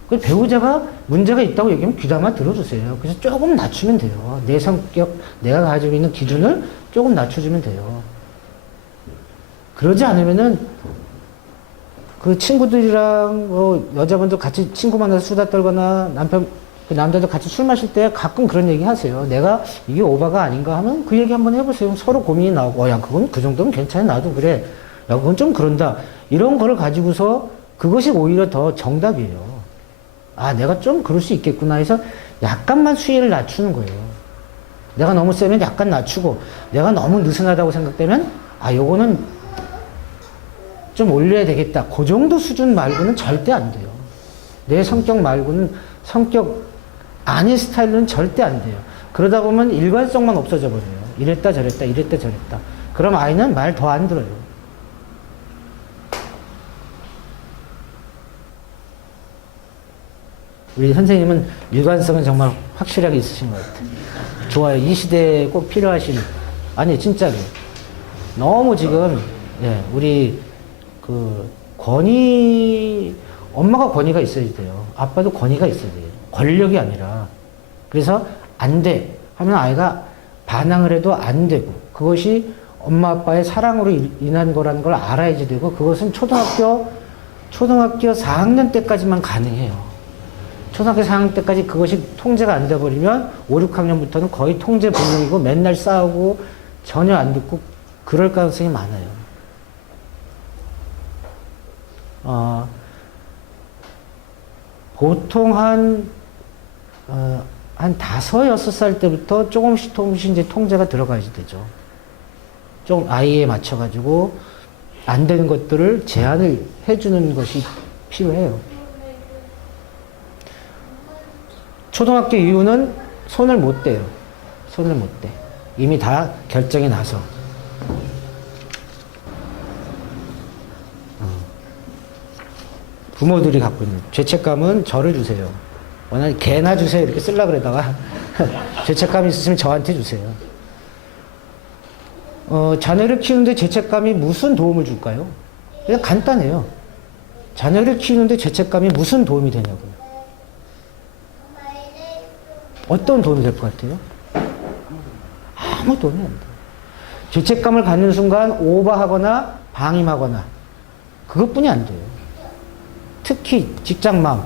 그 배우자가 문제가 있다고 얘기하면 귀담아 들어주세요. 그래서 조금 낮추면 돼요. 내 성격, 내가 가지고 있는 기준을 조금 낮춰주면 돼요. 그러지 않으면은 그 친구들이랑 여자분들 같이 친구 만나서 수다 떨거나 그 남자도 같이 술 마실 때 가끔 그런 얘기 하세요. 내가 이게 오바가 아닌가 하면 그 얘기 한번 해보세요. 서로 고민이 나오고, 야, 그건 그 정도면 괜찮아. 나도 그래. 야, 그건 좀 그런다. 이런 거를 가지고서 그것이 오히려 더 정답이에요. 아, 내가 좀 그럴 수 있겠구나 해서 약간만 수위를 낮추는 거예요. 내가 너무 세면 약간 낮추고, 내가 너무 느슨하다고 생각되면, 아, 요거는 좀 올려야 되겠다. 그 정도 수준 말고는 절대 안 돼요. 내 성격 말고는 성격 아닌 스타일로는 절대 안 돼요. 그러다 보면 일관성만 없어져 버려요. 이랬다 저랬다 이랬다 저랬다. 그럼 아이는 말 더 안 들어요. 우리 선생님은 일관성은 정말 확실하게 있으신 것 같아요. 좋아요. 이 시대에 꼭 필요하신, 아니 진짜로 너무 지금 우리 그 엄마가 권위가 있어야 돼요. 아빠도 권위가 있어야 돼요. 권력이 아니라. 그래서 안 돼 하면 아이가 반항을 해도 안 되고, 그것이 엄마 아빠의 사랑으로 인한 거라는 걸 알아야지 되고, 그것은 초등학교 4학년 때까지만 가능해요. 초등학교 4학년 때까지 그것이 통제가 안 돼버리면 5, 6학년부터는 거의 통제 불능이고 맨날 싸우고 전혀 안 듣고 그럴 가능성이 많아요. 보통 한 5, 6살 때부터 조금씩 이제 통제가 들어가야지 되죠. 좀 아이에 맞춰가지고 안 되는 것들을 제한을 해주는 것이 필요해요. 초등학교 이후는 손을 못 대요. 손을 못 대. 이미 다 결정이 나서. 부모들이 갖고 있는 죄책감은 저를 주세요. 워낙 개나 주세요 이렇게 쓰려고 그러다가 죄책감이 있으시면 저한테 주세요. 자녀를 키우는데 죄책감이 무슨 도움을 줄까요? 그냥 간단해요. 자녀를 키우는데 죄책감이 무슨 도움이 되냐고요. 어떤 도움이 될 것 같아요? 아무 도움이 안 돼요. 죄책감을 갖는 순간 오버하거나 방임하거나 그것뿐이 안 돼요. 특히 직장맘.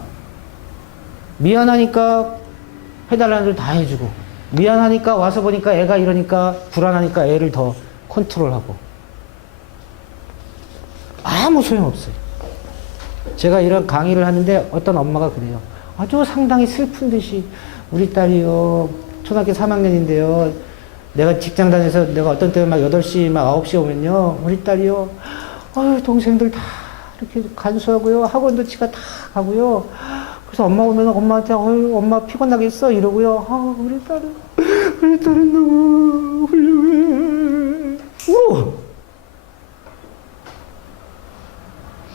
미안하니까 해달라는 대로 다 해주고, 미안하니까 와서 보니까 애가 이러니까 불안하니까 애를 더 컨트롤하고. 아무 소용없어요. 제가 이런 강의를 하는데 어떤 엄마가 그래요. 아주 상당히 슬픈 듯이, 우리 딸이요, 초등학교 3학년인데요. 내가 직장 다녀서 내가 어떤 때는 막 8시, 막 9시 오면요. 우리 딸이요. 동생들 다 이렇게 간수하고요. 학원도 지가 다 가고요. 그래서 엄마 오면 엄마한테, 엄마 피곤하겠어? 이러고요. 우리 딸은 너무 훌륭해. 울어!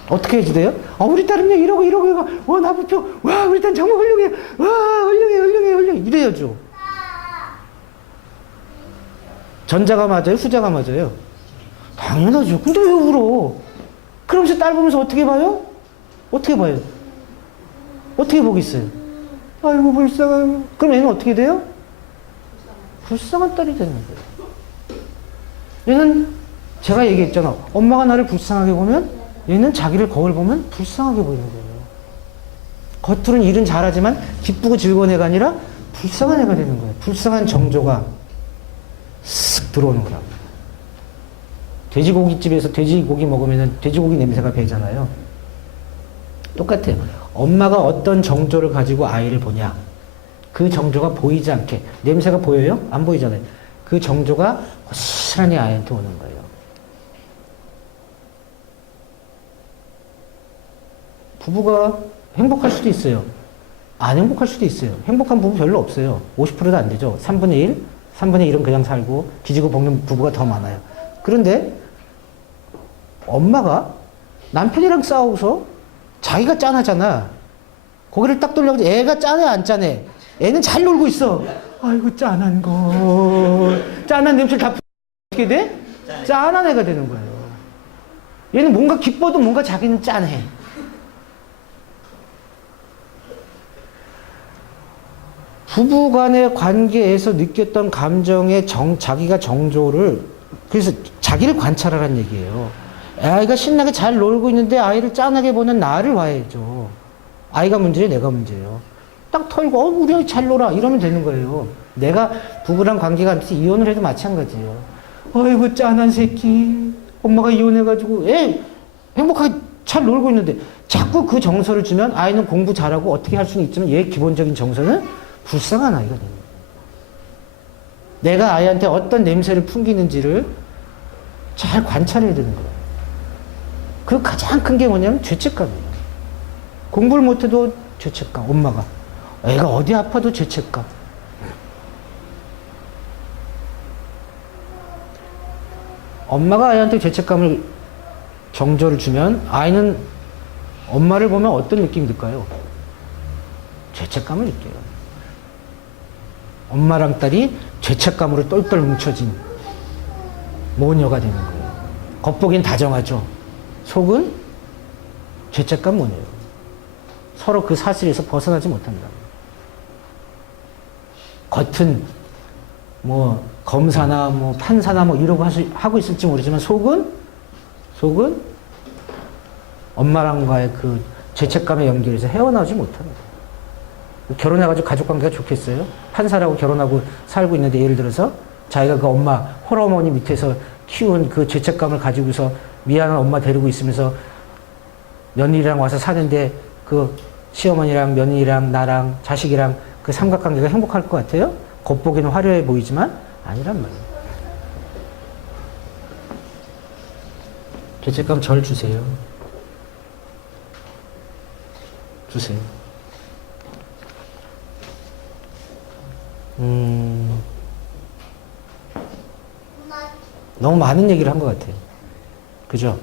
어떻게 해야 돼요? 우리 딸은요, 이러고, 나 부표, 우리 딸 정말 훌륭해. 훌륭해. 이래야죠. 전자가 맞아요? 후자가 맞아요? 당연하죠. 근데 왜 울어? 그러면서 딸 보면서 어떻게 봐요? 어떻게 보겠어요? 아이고, 불쌍한. 그럼 얘는 어떻게 돼요? 불쌍한 딸이 되는 거예요. 얘는 제가 얘기했잖아. 엄마가 나를 불쌍하게 보면 얘는 자기를 거울 보면 불쌍하게 보이는 거예요. 겉으로는 일은 잘하지만 기쁘고 즐거운 애가 아니라 불쌍한 애가 되는 거예요. 불쌍한 정조가 쓱 들어오는 거라고. 돼지고기집에서 돼지고기 먹으면 돼지고기 냄새가 배잖아요. 똑같아요. 엄마가 어떤 정조를 가지고 아이를 보냐. 그 정조가 보이지 않게. 냄새가 보여요? 안 보이잖아요. 그 정조가 고스란히 아이한테 오는 거예요. 부부가 행복할 수도 있어요. 안 행복할 수도 있어요. 행복한 부부 별로 없어요. 50%도 안 되죠. 3분의 1? 3분의 1은 그냥 살고 뒤지고 볶는 부부가 더 많아요. 그런데 엄마가 남편이랑 싸우고서 자기가 짠하잖아. 고개를 딱 돌려가지고 애가 짠해 안 짠해? 애는 잘 놀고 있어. 아이고 짠한 거. 짠한 냄새를 다 어떻게 돼? 짠한 애가 되는 거예요. 얘는 뭔가 기뻐도 뭔가 자기는 짠해. 부부간의 관계에서 느꼈던 감정의 자기가 정조를, 그래서 자기를 관찰하라는 얘기예요. 아이가 신나게 잘 놀고 있는데 아이를 짠하게 보는 나를 화해해줘. 아이가 문제예요, 내가 문제예요. 딱 털고 우리 아이 잘 놀아 이러면 되는 거예요. 내가 부부랑 관계가 안 돼서 이혼을 해도 마찬가지예요. 아이고 짠한 새끼. 엄마가 이혼해가지고 애 행복하게 잘 놀고 있는데 자꾸 그 정서를 주면 아이는 공부 잘하고 어떻게 할 수는 있지만 얘 기본적인 정서는 불쌍한 아이가 됩니다. 내가 아이한테 어떤 냄새를 풍기는지를 잘 관찰해야 되는 거예요. 그 가장 큰 게 뭐냐면 죄책감이에요. 공부를 못해도 죄책감, 엄마가. 애가 어디 아파도 죄책감. 엄마가 아이한테 죄책감을 정조를 주면 아이는 엄마를 보면 어떤 느낌이 들까요? 죄책감을 느껴요. 엄마랑 딸이 죄책감으로 똘똘 뭉쳐진 모녀가 되는 거예요. 겉보기엔 다정하죠. 속은 죄책감 모녀예요. 서로 그 사슬에서 벗어나지 못합니다. 겉은 뭐 검사나 뭐 판사나 뭐 이러고 하고 있을지 모르지만 속은 엄마랑과의 그 죄책감의 연결에서 헤어나오지 못합니다. 결혼해가지고 가족관계가 좋겠어요? 판사라고 결혼하고 살고 있는데 예를 들어서 자기가 그 엄마 홀어머니 밑에서 키운 그 죄책감을 가지고서 미안한 엄마 데리고 있으면서 며느리랑 와서 사는데 그 시어머니랑 며느리랑 나랑 자식이랑 그 삼각관계가 행복할 것 같아요? 겉보기는 화려해 보이지만 아니란 말이에요. 죄책감 절 주세요. 주세요. 너무 많은 얘기를 한 것 같아요. 그죠?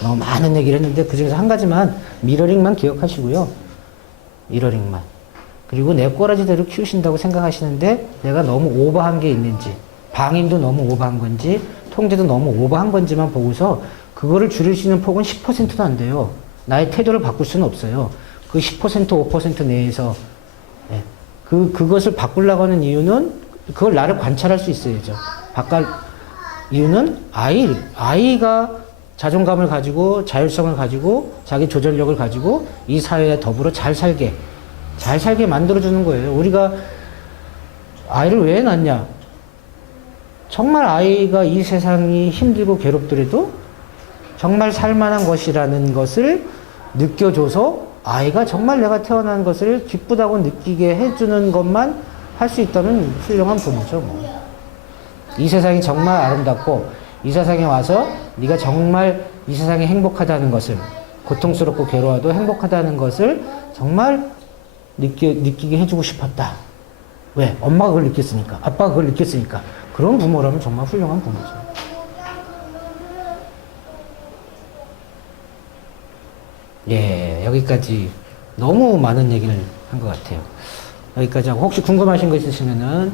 너무 많은 얘기를 했는데 그 중에서 한 가지만 미러링만 기억하시고요. 미러링만. 그리고 내 꼬라지대로 키우신다고 생각하시는데 내가 너무 오버한 게 있는지, 방임도 너무 오버한 건지, 통제도 너무 오버한 건지만 보고서 그거를 줄일 수 있는 폭은 10%도 안 돼요. 나의 태도를 바꿀 수는 없어요. 그 10%, 5% 내에서 그것을 바꾸려고 하는 이유는 그걸 나를 관찰할 수 있어야죠. 바꿀 이유는 아이가 자존감을 가지고 자율성을 가지고 자기 조절력을 가지고 이 사회에 더불어 잘 살게 만들어주는 거예요. 우리가 아이를 왜 낳냐? 정말 아이가 이 세상이 힘들고 괴롭더라도 정말 살만한 것이라는 것을 느껴줘서 아이가 정말 내가 태어난 것을 기쁘다고 느끼게 해주는 것만 할 수 있다면 훌륭한 부모죠. 뭐. 이 세상이 정말 아름답고 이 세상에 와서 네가 정말 이 세상이 행복하다는 것을, 고통스럽고 괴로워도 행복하다는 것을 정말 느끼게 해주고 싶었다. 왜? 엄마가 그걸 느꼈으니까, 아빠가 그걸 느꼈으니까. 그런 부모라면 정말 훌륭한 부모죠. 예, 여기까지 너무 많은 얘기를 한 것 같아요. 여기까지 하고 혹시 궁금하신 거 있으시면은